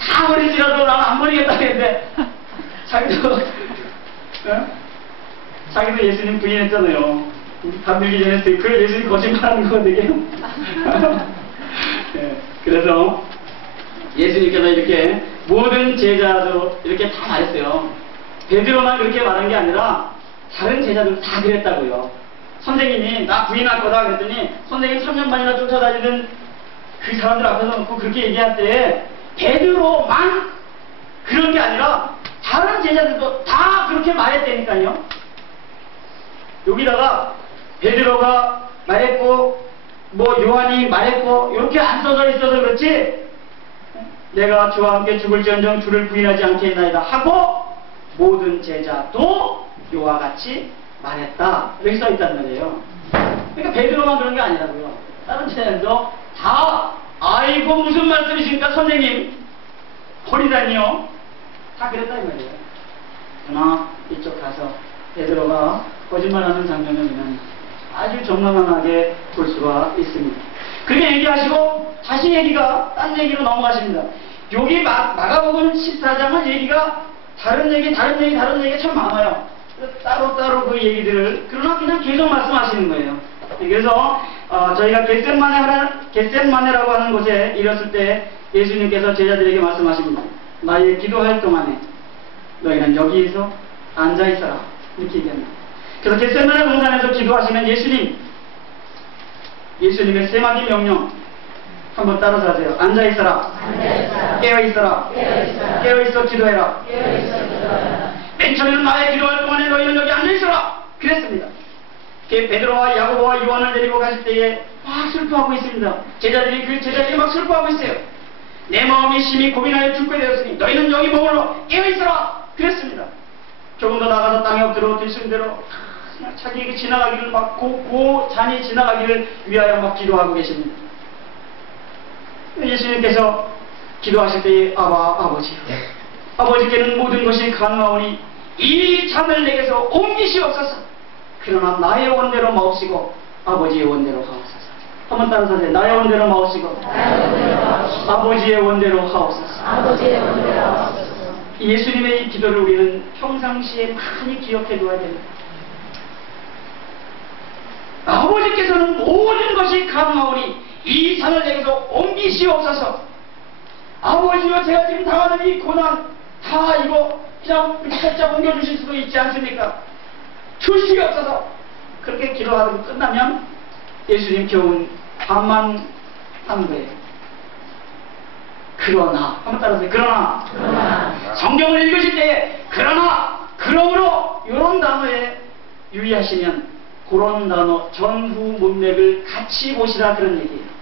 다 버릴지라도 나는 안 버리겠다 했는데 자기도 예수님 부인했잖아요. 밥 들기 전에 그래 예수님 거짓말하는 거거든요. 네, 그래서 예수님께서 이렇게 모든 제자도 이렇게 다 말했어요. 베드로만 그렇게 말한 게 아니라 다른 제자들도 다 그랬다고요. 선생님이 나 부인할 거다 그랬더니 선생님 3년 반이나 쫓아다니는 그 사람들 앞에서 놓고 그렇게 얘기할 때 베드로만 그런 게 아니라 다른 제자들도 다 그렇게 말했다니까요. 여기다가 베드로가 말했고 뭐 요한이 말했고 이렇게 안 써져 있어서 그렇지 내가 주와 함께 죽을지언정 주를 부인하지 않겠나이다 하고 모든 제자도 요와 같이 말했다. 이렇게 써있단 말이에요. 그러니까 베드로만 그런 게 아니라고요. 다른 제자들도 다 아이고 무슨 말씀이십니까 선생님 버리다니요. 다 그랬다 이 말이에요. 그러나 이쪽 가서 베드로가 거짓말하는 장면을 보면 아주 정나만하게 볼 수가 있습니다. 그렇게 얘기하시고 다시 얘기가 딴 얘기로 넘어가십니다. 여기 마가복음 14장은 얘기가 다른 얘기 참 많아요. 따로따로 그 얘기들을 그러나 그냥 계속 말씀하시는 거예요. 그래서 저희가 겟셋마네라고 하는 곳에 이뤘을 때 예수님께서 제자들에게 말씀하십니다. 나의 기도할 동안에 너희는 여기에서 앉아있어라 이렇게 얘기합니다. 그래서 겟셋마네 동산에서 기도하시면 예수님의 세 마디 명령 한번 따라서 하세요. 앉아있어라. 깨어있어라. 깨어있어 기도해라. 맨 처음에는 나의 기도할 동안에 너희는 여기 앉아있어라. 그랬습니다. 베드로와 야고보와 요한을 데리고 가실 때에 막 슬퍼하고 있습니다. 제자들이 그 제자들이 막 슬퍼하고 있어요. 내 마음이 심히 고민하여 죽게 되었으니 너희는 여기 머물러 깨어있어라 그랬습니다. 조금 더 나가서 땅에 엎드려 들쓴 대로 그냥 자기에게 지나가기를 막 그 잔이 지나가기를 위하여 막 기도하고 계십니다. 예수님께서 기도하실 때에 아버지요, 아버지께는 모든 것이 가능하오니 이 잔을 내게서 옮기시옵소서. 그러나 나의 원대로 마옵시고 아버지의 원대로 하옵소서. 한번 따라서 하세요. 나의 원대로 마옵시고 아버지의 원대로 하옵소서. 예수님의 이 기도를 우리는 평상시에 많이 기억해 두어야 됩니다. 아버지께서는 모든 것이 가능하오니 이 잔을 내게서 옮기시옵소서. 아버지요, 제가 지금 당하는 이 고난 다 이거 그냥 살짝 옮겨주실 수도 있지 않습니까? 주시옵소서. 그렇게 기도하고 끝나면 예수님 겨우 반만 하는 거예요. 그러나, 한번 따라하세요. 그러나. 성경을 읽으실 때에 그러나, 그러므로 이런 단어에 유의하시면 그런 단어 전후 문맥을 같이 보시라 그런 얘기예요.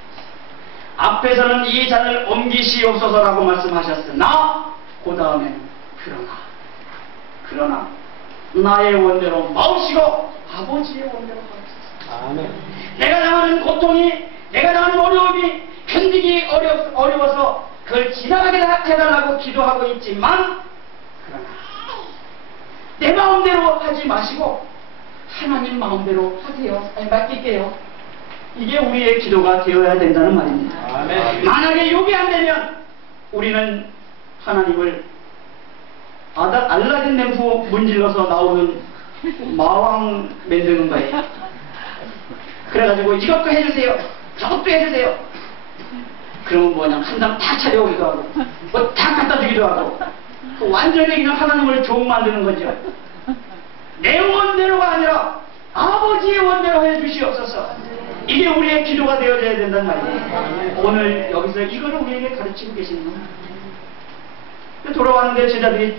앞에서는 이 잔을 옮기시옵소서라고 말씀하셨으나 그 다음에는 그러나 나의 원대로 마옵시고 아버지의 원대로 하옵소서. 아멘. 내가 당하는 고통이, 내가 당하는 어려움이 견디기 어려워서 그걸 지나가게 해달라고 기도하고 있지만 그러나 내 마음대로 하지 마시고 하나님 마음대로 하세요. 맡길게요. 이게 우리의 기도가 되어야 된다는 말입니다. 아멘. 만약에 이게 안 되면 우리는 하나님을 알라딘 램프 문질러서 나오는 마왕 만드는 거예요. 그래가지고 이것도 해주세요, 저것도 해주세요. 그러면 뭐냐, 한 장 다 차려오기도 하고 뭐 다 갖다 주기도 하고 완전히 그냥 하나님을 종 만드는 거죠. 내 원대로가 아니라 아버지의 원대로 해주시옵소서. 이게 우리의 기도가 되어져야 된다는 말이에요. 오늘 여기서 이거를 우리에게 가르치고 계시는 겁니다. 돌아왔는데 제자들이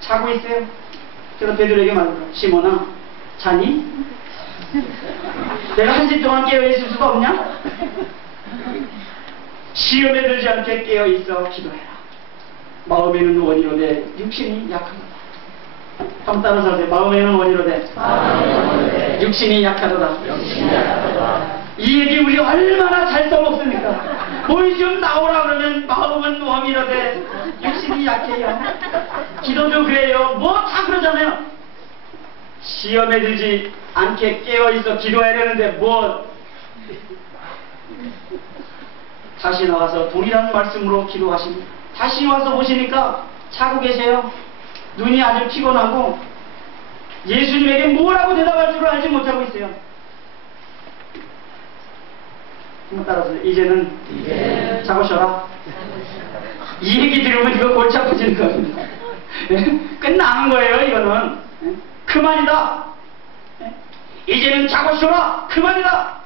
자고 있어요. 제가 베드로에게 말합니다. 시몬아, 자니? 내가 한 시간 동안 깨어있을 수가 없냐? 시험에 들지 않게 깨어있어 기도해라. 마음에는 원이로되 육신이 약하다. 한번 따라서 하세요. 마음에는 원이로되 육신이 약하도다. 이 얘기 우리 얼마나 잘 써먹습니까? 뭘 좀 나오라 그러면 마음은 원이로되 육신이 약해요. 기도도 그래요. 뭐 다 그러잖아요. 시험에 들지 않게 깨어있어 기도해야 되는데 뭐 다시 나와서 동일한 말씀으로 기도하십니다. 다시 와서 보시니까 자고 계세요. 눈이 아주 피곤하고 예수님에게 뭐라고 대답할 줄 알지 못하고 있어요. 한번 따라서 이제는 자고 쉬어라. 이 얘기 들으면 이거 골치 아파지는 겁니다. 끝나는 거예요. 이거는 그만이다. 이제는 자고 쉬어라. 그만이다.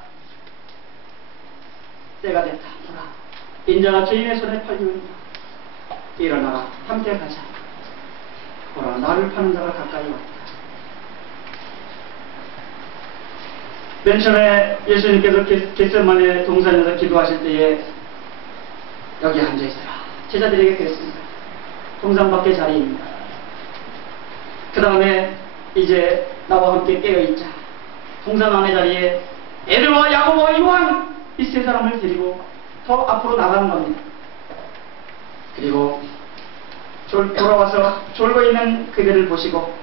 때가 됐다. 보라, 인자가 주인의 손에 팔리오니라. 일어나라, 함께 가자. 보라, 나를 파는 자가 가까이 왔다. 맨 처음에 예수님께서 겟세마네 동산에서 기도하실 때에 여기 앉아있어라. 제자들에게 그랬습니다. 동산 밖에 자리입니다. 그 다음에 이제 나와 함께 깨어있자. 동산 안의 자리에 베드로와 야고보와 요한 이 세 사람을 데리고 더 앞으로 나가는 겁니다. 그리고 돌아와서 졸고 있는 그들을 보시고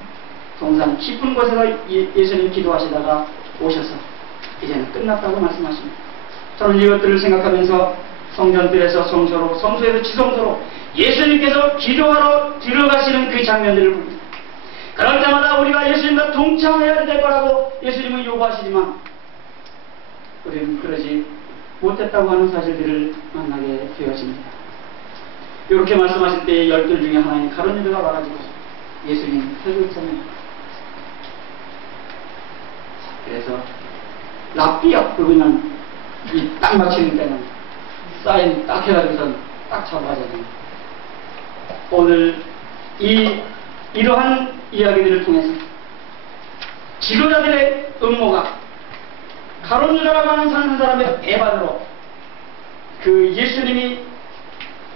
동산 깊은 곳에서 예수님 기도하시다가 오셔서 이제는 끝났다고 말씀하십니다. 저는 이것들을 생각하면서 성전들에서 성소로, 성소에서 지성소로 예수님께서 기도하러 들어가시는 그 장면들을 봅니다. 그럴 때마다 우리가 예수님과 동참해야 될 거라고 예수님은 요구하시지만 우리는 그러지 못했다고 하는 사실들을 만나게 되어집니다. 이렇게 말씀하실 때 열둘 중에 하나인 가룟 유다가 와가지고 예수님 살고 있잖아요. 그래서 랍비야 그러면 이 딱 맞히는 때는 사인 딱 해가지고서 딱 잡아가잖아요. 오늘 이러한 이야기들을 통해서 지도자들의 음모가 가룟 유다라고 하는 사람의 배반으로 그 예수님이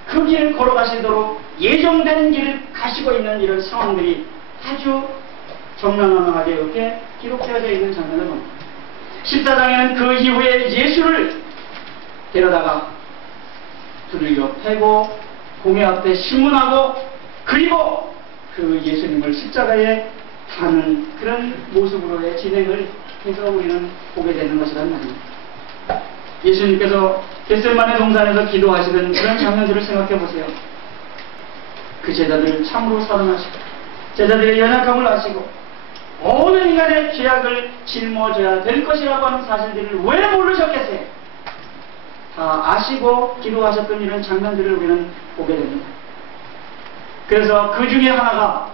그 길을 걸어가시도록 예정된 길을 가시고 있는 이런 상황들이 아주 정명하게 이렇게 기록되어져 있는 장면을 봅니다. 14장에는 그 이후에 예수를 데려다가 두들겨 패고 공회 앞에 신문하고 그리고 그 예수님을 십자가에 타는 그런 모습으로의 진행을 해서 우리는 보게 되는 것이란 말입니다. 예수님께서 겟세마네 동산에서 기도하시던 그런 장면들을 생각해 보세요. 그 제자들을 참으로 사랑하시고 제자들의 연약함을 아시고 모든 인간의 죄악을 짊어져야 될 것이라고 하는 사실들을 왜 모르셨겠어요? 다 아시고 기도하셨던 이런 장면들을 우리는 보게 됩니다. 그래서 그 중에 하나가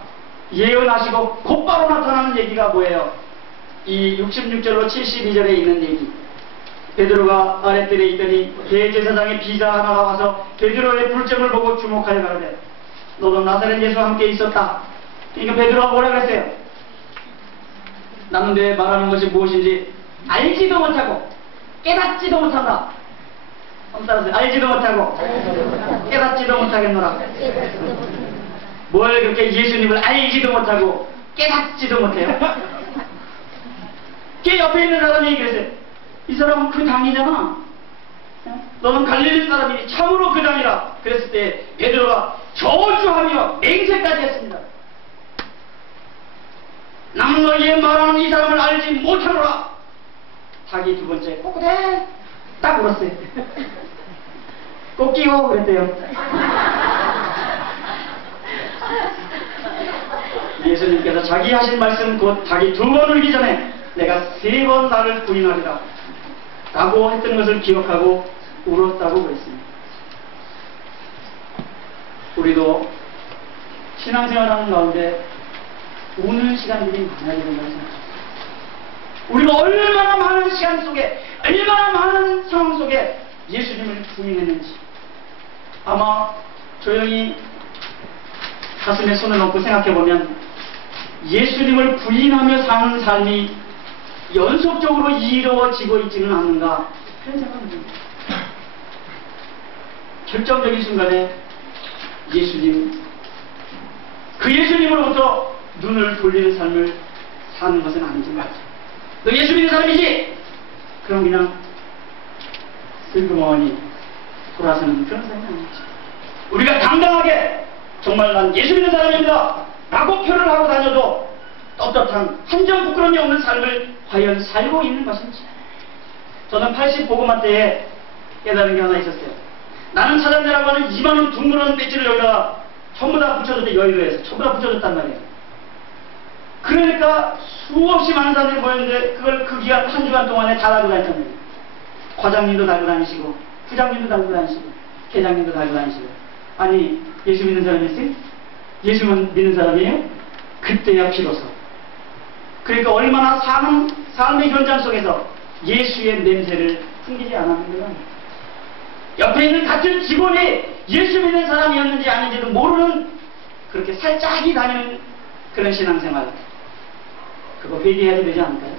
예언하시고 곧바로 나타나는 얘기가 뭐예요? 이 66절로 72절에 있는 얘기. 베드로가 아랫뜰에 있더니 대제사장의 비자 하나가 와서 베드로의 불점을 보고 주목하여 가로되 너도 나사렛 예수와 함께 있었다. 그러니까 베드로가 뭐라 그랬어요? 나는 내 말하는 것이 무엇인지 알지도 못하고 깨닫지도 못한다. 한번 따라서요. 알지도 못하고 깨닫지도 못하겠노라. 뭘 그렇게 예수님을 알지도 못하고 깨닫지도 못해요? 걔 옆에 있는 사람이 얘기했어요. 이 사람은 그 당이잖아. 너는 갈릴리 사람이니 참으로 그 당이라. 그랬을 때 베드로가 저주하며 맹세까지 했습니다. 나는 너희의 말하는 이 사람을 알지 못하노라. 자기 두 번째 꼬꼬대 딱 울었어요. 꼬끼고 그랬대요. 예수님께서 자기 하신 말씀 곧 자기 두 번 울기 전에 내가 세 번 나를 부인하리라 라고 했던 것을 기억하고 울었다고 그랬습니다. 우리도 신앙생활하는 가운데 우는 시간들이 많아야 된다고 생각합니다. 우리가 얼마나 많은 시간 속에 얼마나 많은 상황 속에 예수님을 부인했는지 아마 조용히 가슴에 손을 얹고 생각해보면 예수님을 부인하며 사는 삶이 연속적으로 이루어지고 있지는 않는가 그런 생각이 듭니다. 결정적인 순간에 예수님 그 예수님으로부터 눈을 돌리는 삶을 사는 것은 아닌지 말이죠. 너 예수 믿는 사람이지? 그럼 그냥 슬그머니 돌아서는 그런 사람이 아니죠. 우리가 당당하게 정말 난 예수 믿는 사람입니다 라고 표를 하고 다녀도 떳떳한 한 점 부끄러움이 없는 삶을 과연 살고 있는 것인지. 저는 80 복음화 때에 깨달은 게 하나 있었어요. 나는 찾아내라고 하는 2만원 둥그런 배지를 여기다가 전부 다 붙여줬대. 여의도에서 전부 다 붙여줬단 말이에요. 그러니까 수없이 많은 사람들이 모였는데 그걸 그 기간 한 주간 동안에 다 달고 다녔단 말이에요. 과장님도 달고 다니시고 부장님도 달고 다니시고 계장님도 달고 다니시고. 아니 예수 믿는 사람이세요? 예수만 믿는 사람이에요? 그때야 비로소. 그러니까 얼마나 삶의 현장 속에서 예수의 냄새를 풍기지 않았는가. 옆에 있는 같은 직원이 예수 믿는 사람이었는지 아닌지도 모르는 그렇게 살짝이 다니는 그런 신앙생활. 그거 회개해야 되지 않을까요?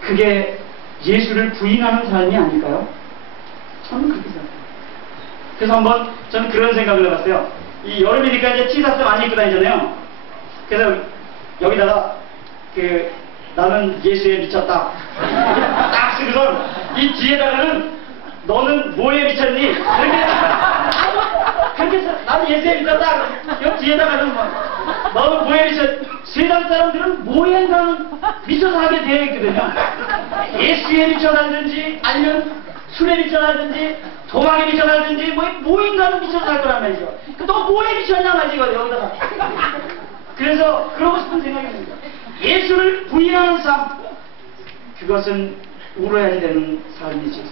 그게 예수를 부인하는 삶이 아닐까요? 저는 그렇게 생각해요. 그래서 한번 저는 그런 생각을 해봤어요. 이 여름이니까 이제 티셔츠 많이 입고 다니잖아요. 그래서 여기다가 나는 예수에 미쳤다 딱 쓰고선 이 뒤에다가는 너는 뭐에 미쳤니? 그렇게 해서 나는 예수에 미쳤다. 여기 뒤에다가는 너는 뭐에 미쳤? 세상 사람들은 뭐에인가는 미쳐서 하게 되어 있거든요. 예수에 미쳐 살든지 아니면 술에 미쳐 살든지 도박에 미쳐 살든지 뭐인가는 미쳐서 살 거란 말이죠. 너 뭐에 미쳤냐 말이지 여기다가. 그래서 그러고 싶은 생각이 듭니다. 예수를 부인하는 삶, 그것은 울어야 되는 삶이지.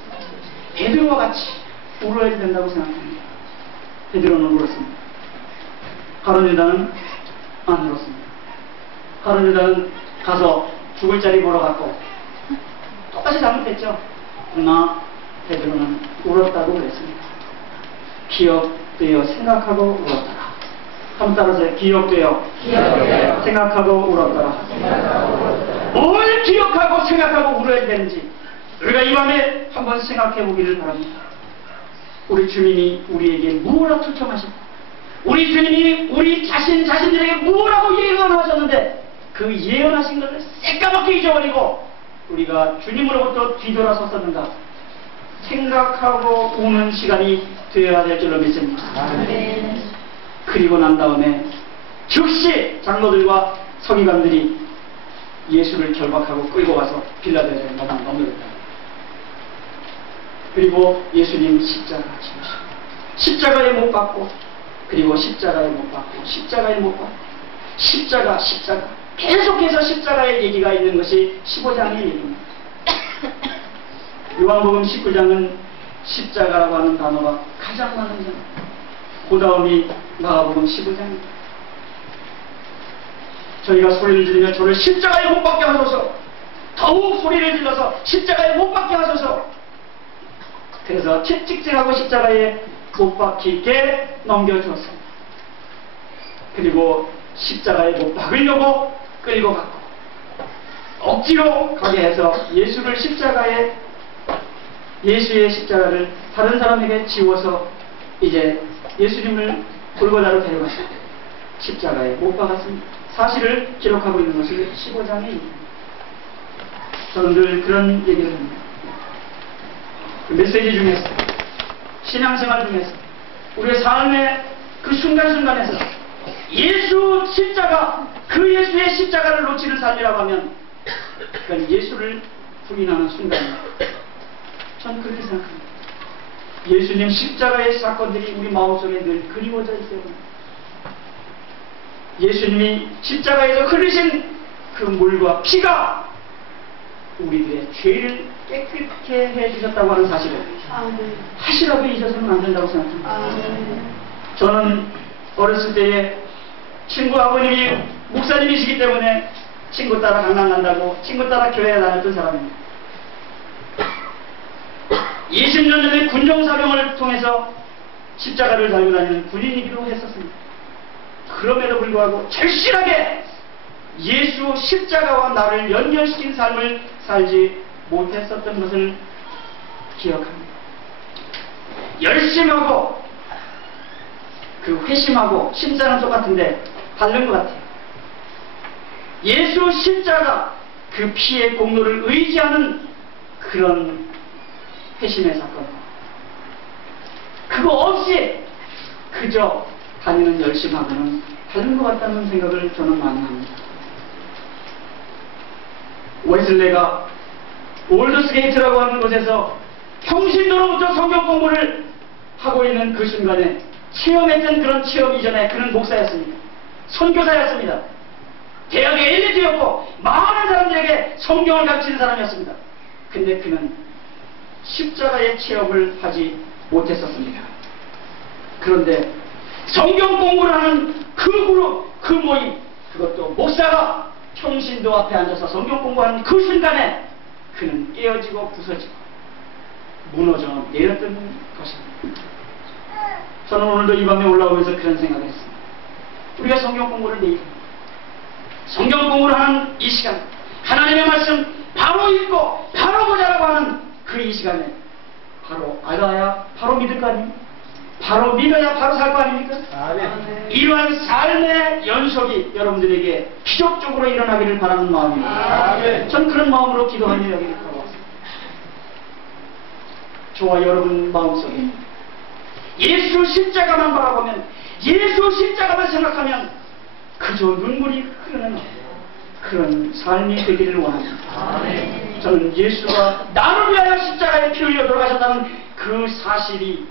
베드로와 같이 울어야 된다고 생각합니다. 베드로는 울었습니다. 가룟 유다는 안 울었습니다. 가룟 유다는 가서 죽을 자리 보러 갔고 똑같이 잘못했죠. 그러나 베드로는 울었다고 그랬습니다. 기억되어 생각하고 울었더라. 한번 따라서 기억되어 생각하고 울었더라. 뭘 기억하고 생각하고 울어야 되는지 우리가 이 밤에 한번 생각해 보기를 바랍니다. 우리 주님이 우리에게 무엇을 초청하셨고 우리 주님이 우리 자신들에게 무엇라고 예언하셨는데 그 예언하신 것을 새까맣게 잊어버리고 우리가 주님으로부터 뒤돌아섰었는가 생각하고 우는 시간이 되어야 될 줄로 믿습니다. 아멘. 그리고 난 다음에 즉시 장로들과 서기관들이 예수를 결박하고 끌고 가서 빌라델피아에 넘겨졌다. 그리고 예수님 십자가 지으시고 십자가에 못 박고 그리고 십자가에 못 박고 십자가에 못 박고 십자가 계속해서 십자가의 얘기가 있는 것이 15장의 얘기입니다. 요한복음 19장은 십자가라고 하는 단어가 가장 많은 장. 그 다음이 마가복음 15장입니다. 저희가 소리를 지르며 저를 십자가에 못 박게 하소서. 더욱 소리를 질러서 십자가에 못 박게 하소서. 그래서 채찍질하고 십자가에 못 박히게 넘겨주었습니다. 그리고 십자가에 못 박으려고 끌고 갔고 억지로 가게 해서 예수의 십자가를 다른 사람에게 지워서 이제 예수님을 골고다로 데려갔습니다. 십자가에 못 박았습니다. 사실을 기록하고 있는 것이 15장의 얘기입니다. 저는 늘 그런 얘기를 합니다. 그 메시지 중에서 신앙생활 중에서 우리의 삶의 그 순간순간에서 예수 십자가 그 예수의 십자가를 놓치는 삶이라고 하면 그건 예수를 부인하는 순간입니다. 전 그렇게 생각합니다. 예수님 십자가의 사건들이 우리 마음속에 늘 그리워져 있어요. 예수님이 십자가에서 흘리신 그 물과 피가 우리들의 죄를 깨끗게 해주셨다고 하는 사실을 하시라고 잊어서는 안 된다고 생각합니다. 저는 어렸을 때에 친구 아버님이 목사님이시기 때문에 친구 따라 강남 간다고 친구 따라 교회에 다녔던 사람입니다. 20년 전에 군종사병을 통해서 십자가를 달고 다니는 군인이기도 했었습니다. 그럼에도 불구하고 절실하게 예수 십자가와 나를 연결시킨 삶을 살지 못했었던 것을 기억합니다. 열심하고 그 회심하고 심사는 똑같은데 다른 것 같아요. 예수 십자가 그 피의 공로를 의지하는 그런 회심의 사건, 그거 없이 그저 다니는 열심하고는 다른 것 같다는 생각을 저는 많이 합니다. 웨슬레가 올드스게이트라고 하는 곳에서 평신도로부터 성경 공부를 하고 있는 그 순간에 체험했던 그런 체험 이전에 그는 목사였습니다. 선교사였습니다. 대학의 엘리트였고 많은 사람들에게 성경을 가르치는 사람이었습니다. 근데 그는 십자가의 체험을 하지 못했었습니다. 그런데 성경 공부를 하는 그 그룹, 그 모임, 그것도 목사가 평신도 앞에 앉아서 성경 공부하는 그 순간에 그는 깨어지고 부서지고 무너져 내렸던 것입니다. 저는 오늘도 이 밤에 올라오면서 그런 생각을 했습니다. 우리가 성경 공부를 내일 합니다. 성경 공부를 하는 이 시간, 하나님의 말씀 바로 읽고 바로 보자라고 하는 그 이 시간에 바로 알아야 바로 믿을 거 아닙니까? 바로 믿어야 바로 살 거 아닙니까? 아멘. 이러한 삶의 연속이 여러분들에게 기적적으로 일어나기를 바라는 마음입니다. 아멘. 전 그런 마음으로 기도하며 여기를 걸어왔습니다. 저와 여러분 마음속에 예수 십자가만 바라보면, 예수 십자가만 생각하면 그저 눈물이 흐르는 그런 삶이 되기를 원합니다. 아멘. 저는 예수가 나를 위하여 십자가에 피 흘려 돌아가셨다는 그 사실이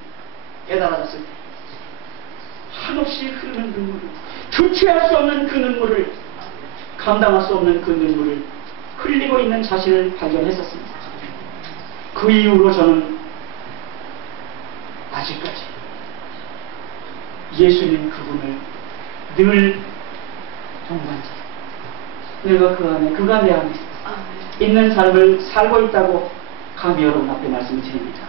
깨달아졌을 때 한없이 흐르는 눈물을, 주체할 수 없는 그 눈물을, 감당할 수 없는 그 눈물을 흘리고 있는 자신을 발견했었습니다. 그 이후로 저는 아직까지 예수님 그분을 늘 동반자, 내가 그 안에, 그가 내 안에 있는 삶을 살고 있다고 감히 여러분 앞에 말씀드립니다.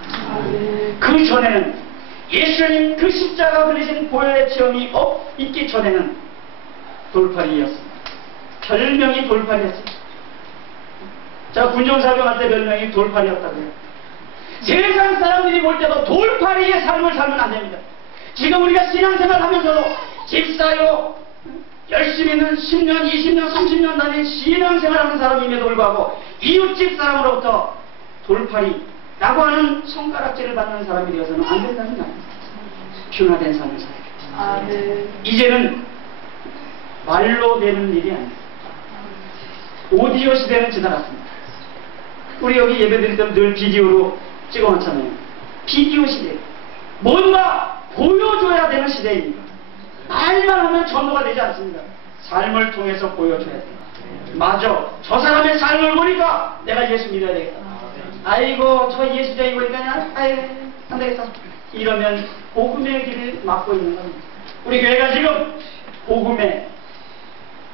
그 전에는 예수님 그 십자가 흘리신 보혈의 체험이 있기 전에는 돌팔이였습니다. 별명이 돌팔이였습니다. 자, 군정사병할 때 별명이 돌팔이였다고요. 세상 사람들이 볼 때도 돌팔이의 삶을 살면 안 됩니다. 지금 우리가 신앙생활 하면서도 집사요, 열심히는 10년, 20년, 30년 단위 신앙생활 하는 사람임에도 불구하고 이웃집 사람으로부터 돌팔이라고 하는 손가락질을 받는 사람이 되어서는 안 된다는 말입니다. 변화된 삶을 살아야 됩니다. 네. 이제는 말로 되는 일이 아닙니다. 오디오 시대는 지나갔습니다. 우리 여기 예배 드릴 때 늘 비디오로 찍어놓잖아요. 비디오 시대. 뭔가 보여줘야 되는 시대입니다. 말만 하면 전도가 되지 않습니다. 삶을 통해서 보여줘야 돼요. 맞아. 저 사람의 삶을 보니까 내가 예수 믿어야 되겠다. 아이고, 저 예수자이 보니까 아이, 안 되겠다. 이러면 복음의 길을 막고 있는 겁니다. 우리 교회가 지금 복음의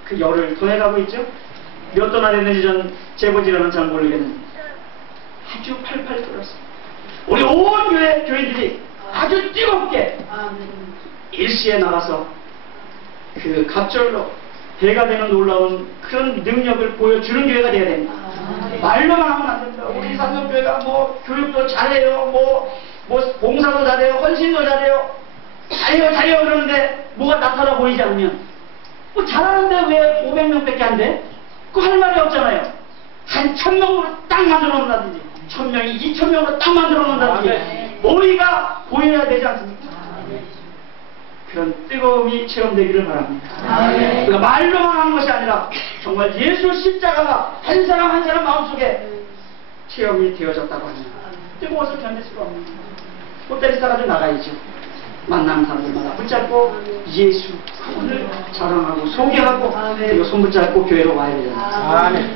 그 열을 더해가고 있죠? 몇 도나 됐는지 전 재보지로는 잘 모르겠는데 아주 팔팔 끓었습니다. 우리 온 교회들이 아주 뜨겁게 일시에 나가서 그 갑절로 배가 되는 놀라운 그런 능력을 보여주는 교회가 되어야 됩니다. 말로만 하면 안 됩니다. 우리 산성교회가 뭐 교육도 잘해요, 뭐 봉사도 잘해요, 헌신도 잘해요, 잘해요 그러는데 뭐가 나타나 보이지 않으면 뭐 잘하는데 왜 500명밖에 안 돼? 그거 할 말이 없잖아요. 한 1000명으로 딱 만들어 놓는다든지 1000명이 2000명으로 딱 만들어 놓는다든지 머리가 보여야 되지 않습니까? 그런 뜨거움이 체험되기를 바랍니다. 그러니까 말로만 하는 것이 아니라 정말 예수 십자가가 한 사람 한 사람 마음속에 체험이 되어졌다고 합니다. 뜨거워서 견딜 수가 없는 거예요. 꽃다리 싸가지고 나가야죠. 만나는 사람들마다 붙잡고 예수 그분을 자랑하고 소개하고 그리고 손 붙잡고 교회로 와야 되잖아요.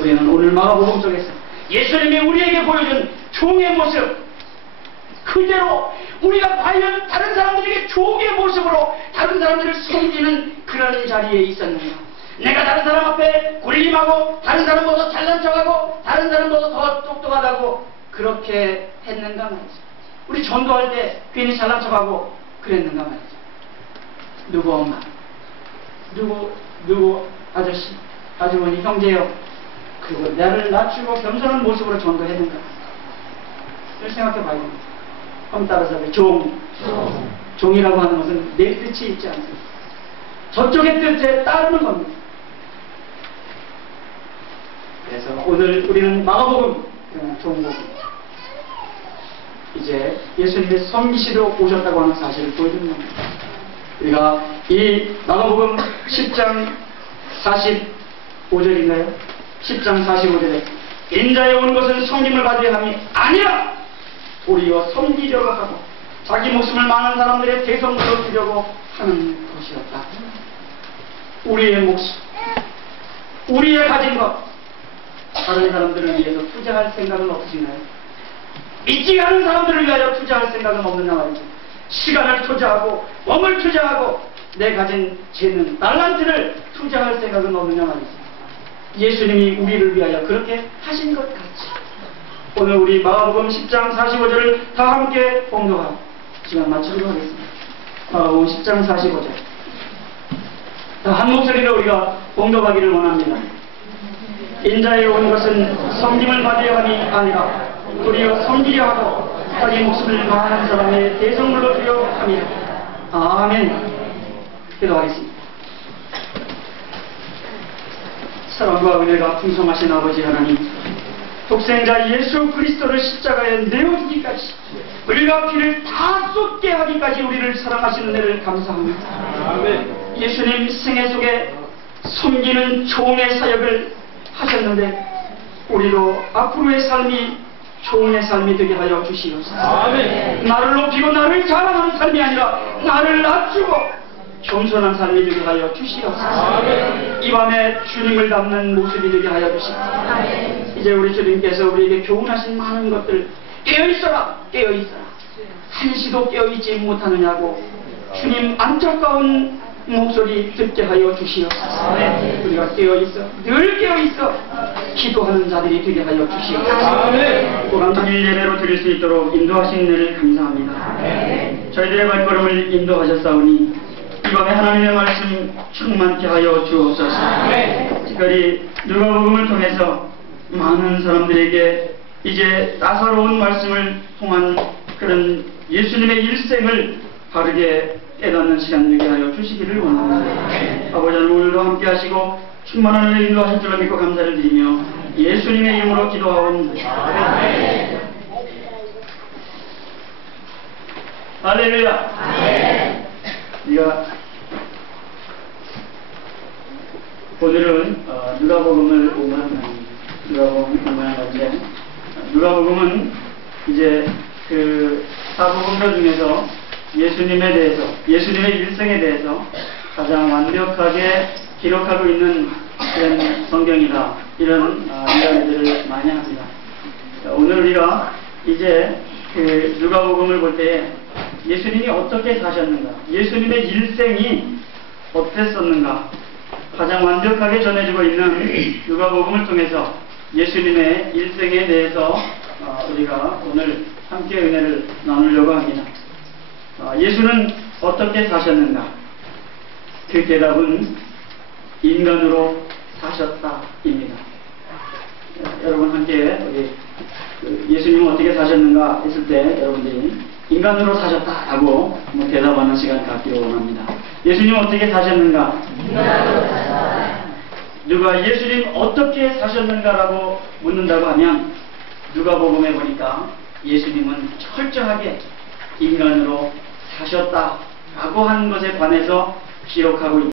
우리는 오늘 마가복음 속에서 예수님이 우리에게 보여준 종의 모습 그대로 우리가 과연 다른 사람들에게 종의 모습으로 다른 사람들을 섬기는 그런 자리에 있었는가. 내가 다른 사람 앞에 군림하고 다른 사람보다 잘난 척하고 다른 사람보다 더 똑똑하다고 그렇게 했는가 말이죠. 우리 전도할 때 괜히 잘난 척하고 그랬는가 말이죠. 누구 엄마, 누구 아저씨, 아주머니, 형제요. 그리고 나를 낮추고 겸손한 모습으로 전도했는가. 이걸 생각해 봐야 됩니다. 그럼 따라서 종이라고 하는 것은 내 뜻이 있지 않습니다. 저쪽의 뜻에 따르는 겁니다. 그래서 오늘 우리는 마가복음 종복음 이제 예수님의 섬기시러 오셨다고 하는 사실을 보여주는 겁니다. 우리가 이 마가복음 10장 45절인가요? 10장 45절에 인자에 온 것은 섬김을 받으려 함이 아니라 도리어 섬기려고 하고 자기 목숨을 많은 사람들의 대성물로 주려고 하는 것이었다. 우리의 목숨, 우리의 가진 것 다른 사람들을 위해서 투자할 생각은 없으신가요? 믿지 않은 사람들을 위하여 투자할 생각은 없느냐 말이죠. 시간을 투자하고 몸을 투자하고 내 가진 재능, 달란트를 투자할 생각은 없느냐 말이죠. 예수님이 우리를 위하여 그렇게 하신 것 같이 오늘 우리 마가복음 10장 45절을 다 함께 봉독하고 시간 마치도록 하겠습니다. 마가복음 10장 45절 다 한 목소리로 우리가 봉독하기를 원합니다. 인자에 온 것은 섬김을 받으려 함이 아니라 도리어 섬기려 하고 자기 목숨을 많은 사람의 대성물로 주려 함이라. 아멘. 기도하겠습니다. 사랑과 은혜가 풍성하신 아버지 하나님, 독생자 예수 그리스도를 십자가에 내어주기까지 물과 피를 다 쏟게 하기까지 우리를 사랑하시는 은혜를 감사합니다. 아멘. 예수님 생애 속에 섬기는 종의 사역을 하셨는데 우리도 앞으로의 삶이 종의 삶이 되게 하여 주시옵소서. 아멘. 나를 높이고 나를 자랑하는 삶이 아니라 나를 낮추고 겸손한 삶이 되게 하여 주시옵소서. 아멘. 이 밤에 주님을 닮는 모습이 되게 하여 주시옵소서. 아멘. 이제 우리 주님께서 우리에게 교훈하신 많은 것들 깨어있어라 깨어있어라 한시도 깨어있지 못하느냐고 주님 안타까운 목소리 듣게 하여 주시옵소서. 아멘. 우리가 깨어있어 늘 깨어있어 기도하는 자들이 되게 하여 주시옵소서. 또한 주일 예배로 드릴 수 있도록 인도하신 은혜를 감사합니다. 아멘. 저희들의 발걸음을 인도하셨사오니 이 밤에 하나님의 말씀 충만케 하여 주옵소서. 아멘. 특별히 누가복음을 통해서 많은 사람들에게 이제 따사로운 말씀을 통한 그런 예수님의 일생을 바르게 깨닫는 시간 되게 하여 주시기를 원합니다. 아버지 하나님, 오늘도 함께 하시고 충만한 은혜 인도하실 줄을 믿고 감사를 드리며 예수님의 이름으로 기도하옵니다. 할렐루야. 오늘은 누가복음을 공부하는 건데, 누가복음은 이제 그 사복음서 중에서 예수님에 대해서, 예수님의 일생에 대해서 가장 완벽하게 기록하고 있는 그런 성경이다, 이런 이야기들을 많이 합니다. 오늘 우리가 이제 그 누가복음을 볼 때 예수님이 어떻게 사셨는가, 예수님의 일생이 어땠었는가, 가장 완벽하게 전해지고 있는 누가복음을 통해서 예수님의 일생에 대해서 우리가 오늘 함께 은혜를 나누려고 합니다. 예수는 어떻게 사셨는가? 그 대답은 인간으로 사셨다입니다. 여러분 함께 우리 예수님은 어떻게 사셨는가 했을 때 여러분들이 인간으로 사셨다라고 대답하는 시간 갖기를 원합니다. 예수님은 어떻게 사셨는가? 인간으로 사셨다. 누가 예수님 어떻게 사셨는가라고 묻는다고 하면 누가복음에 보니까 예수님은 철저하게 인간으로 사셨다라고 하는 것에 관해서 기록하고 있습니다.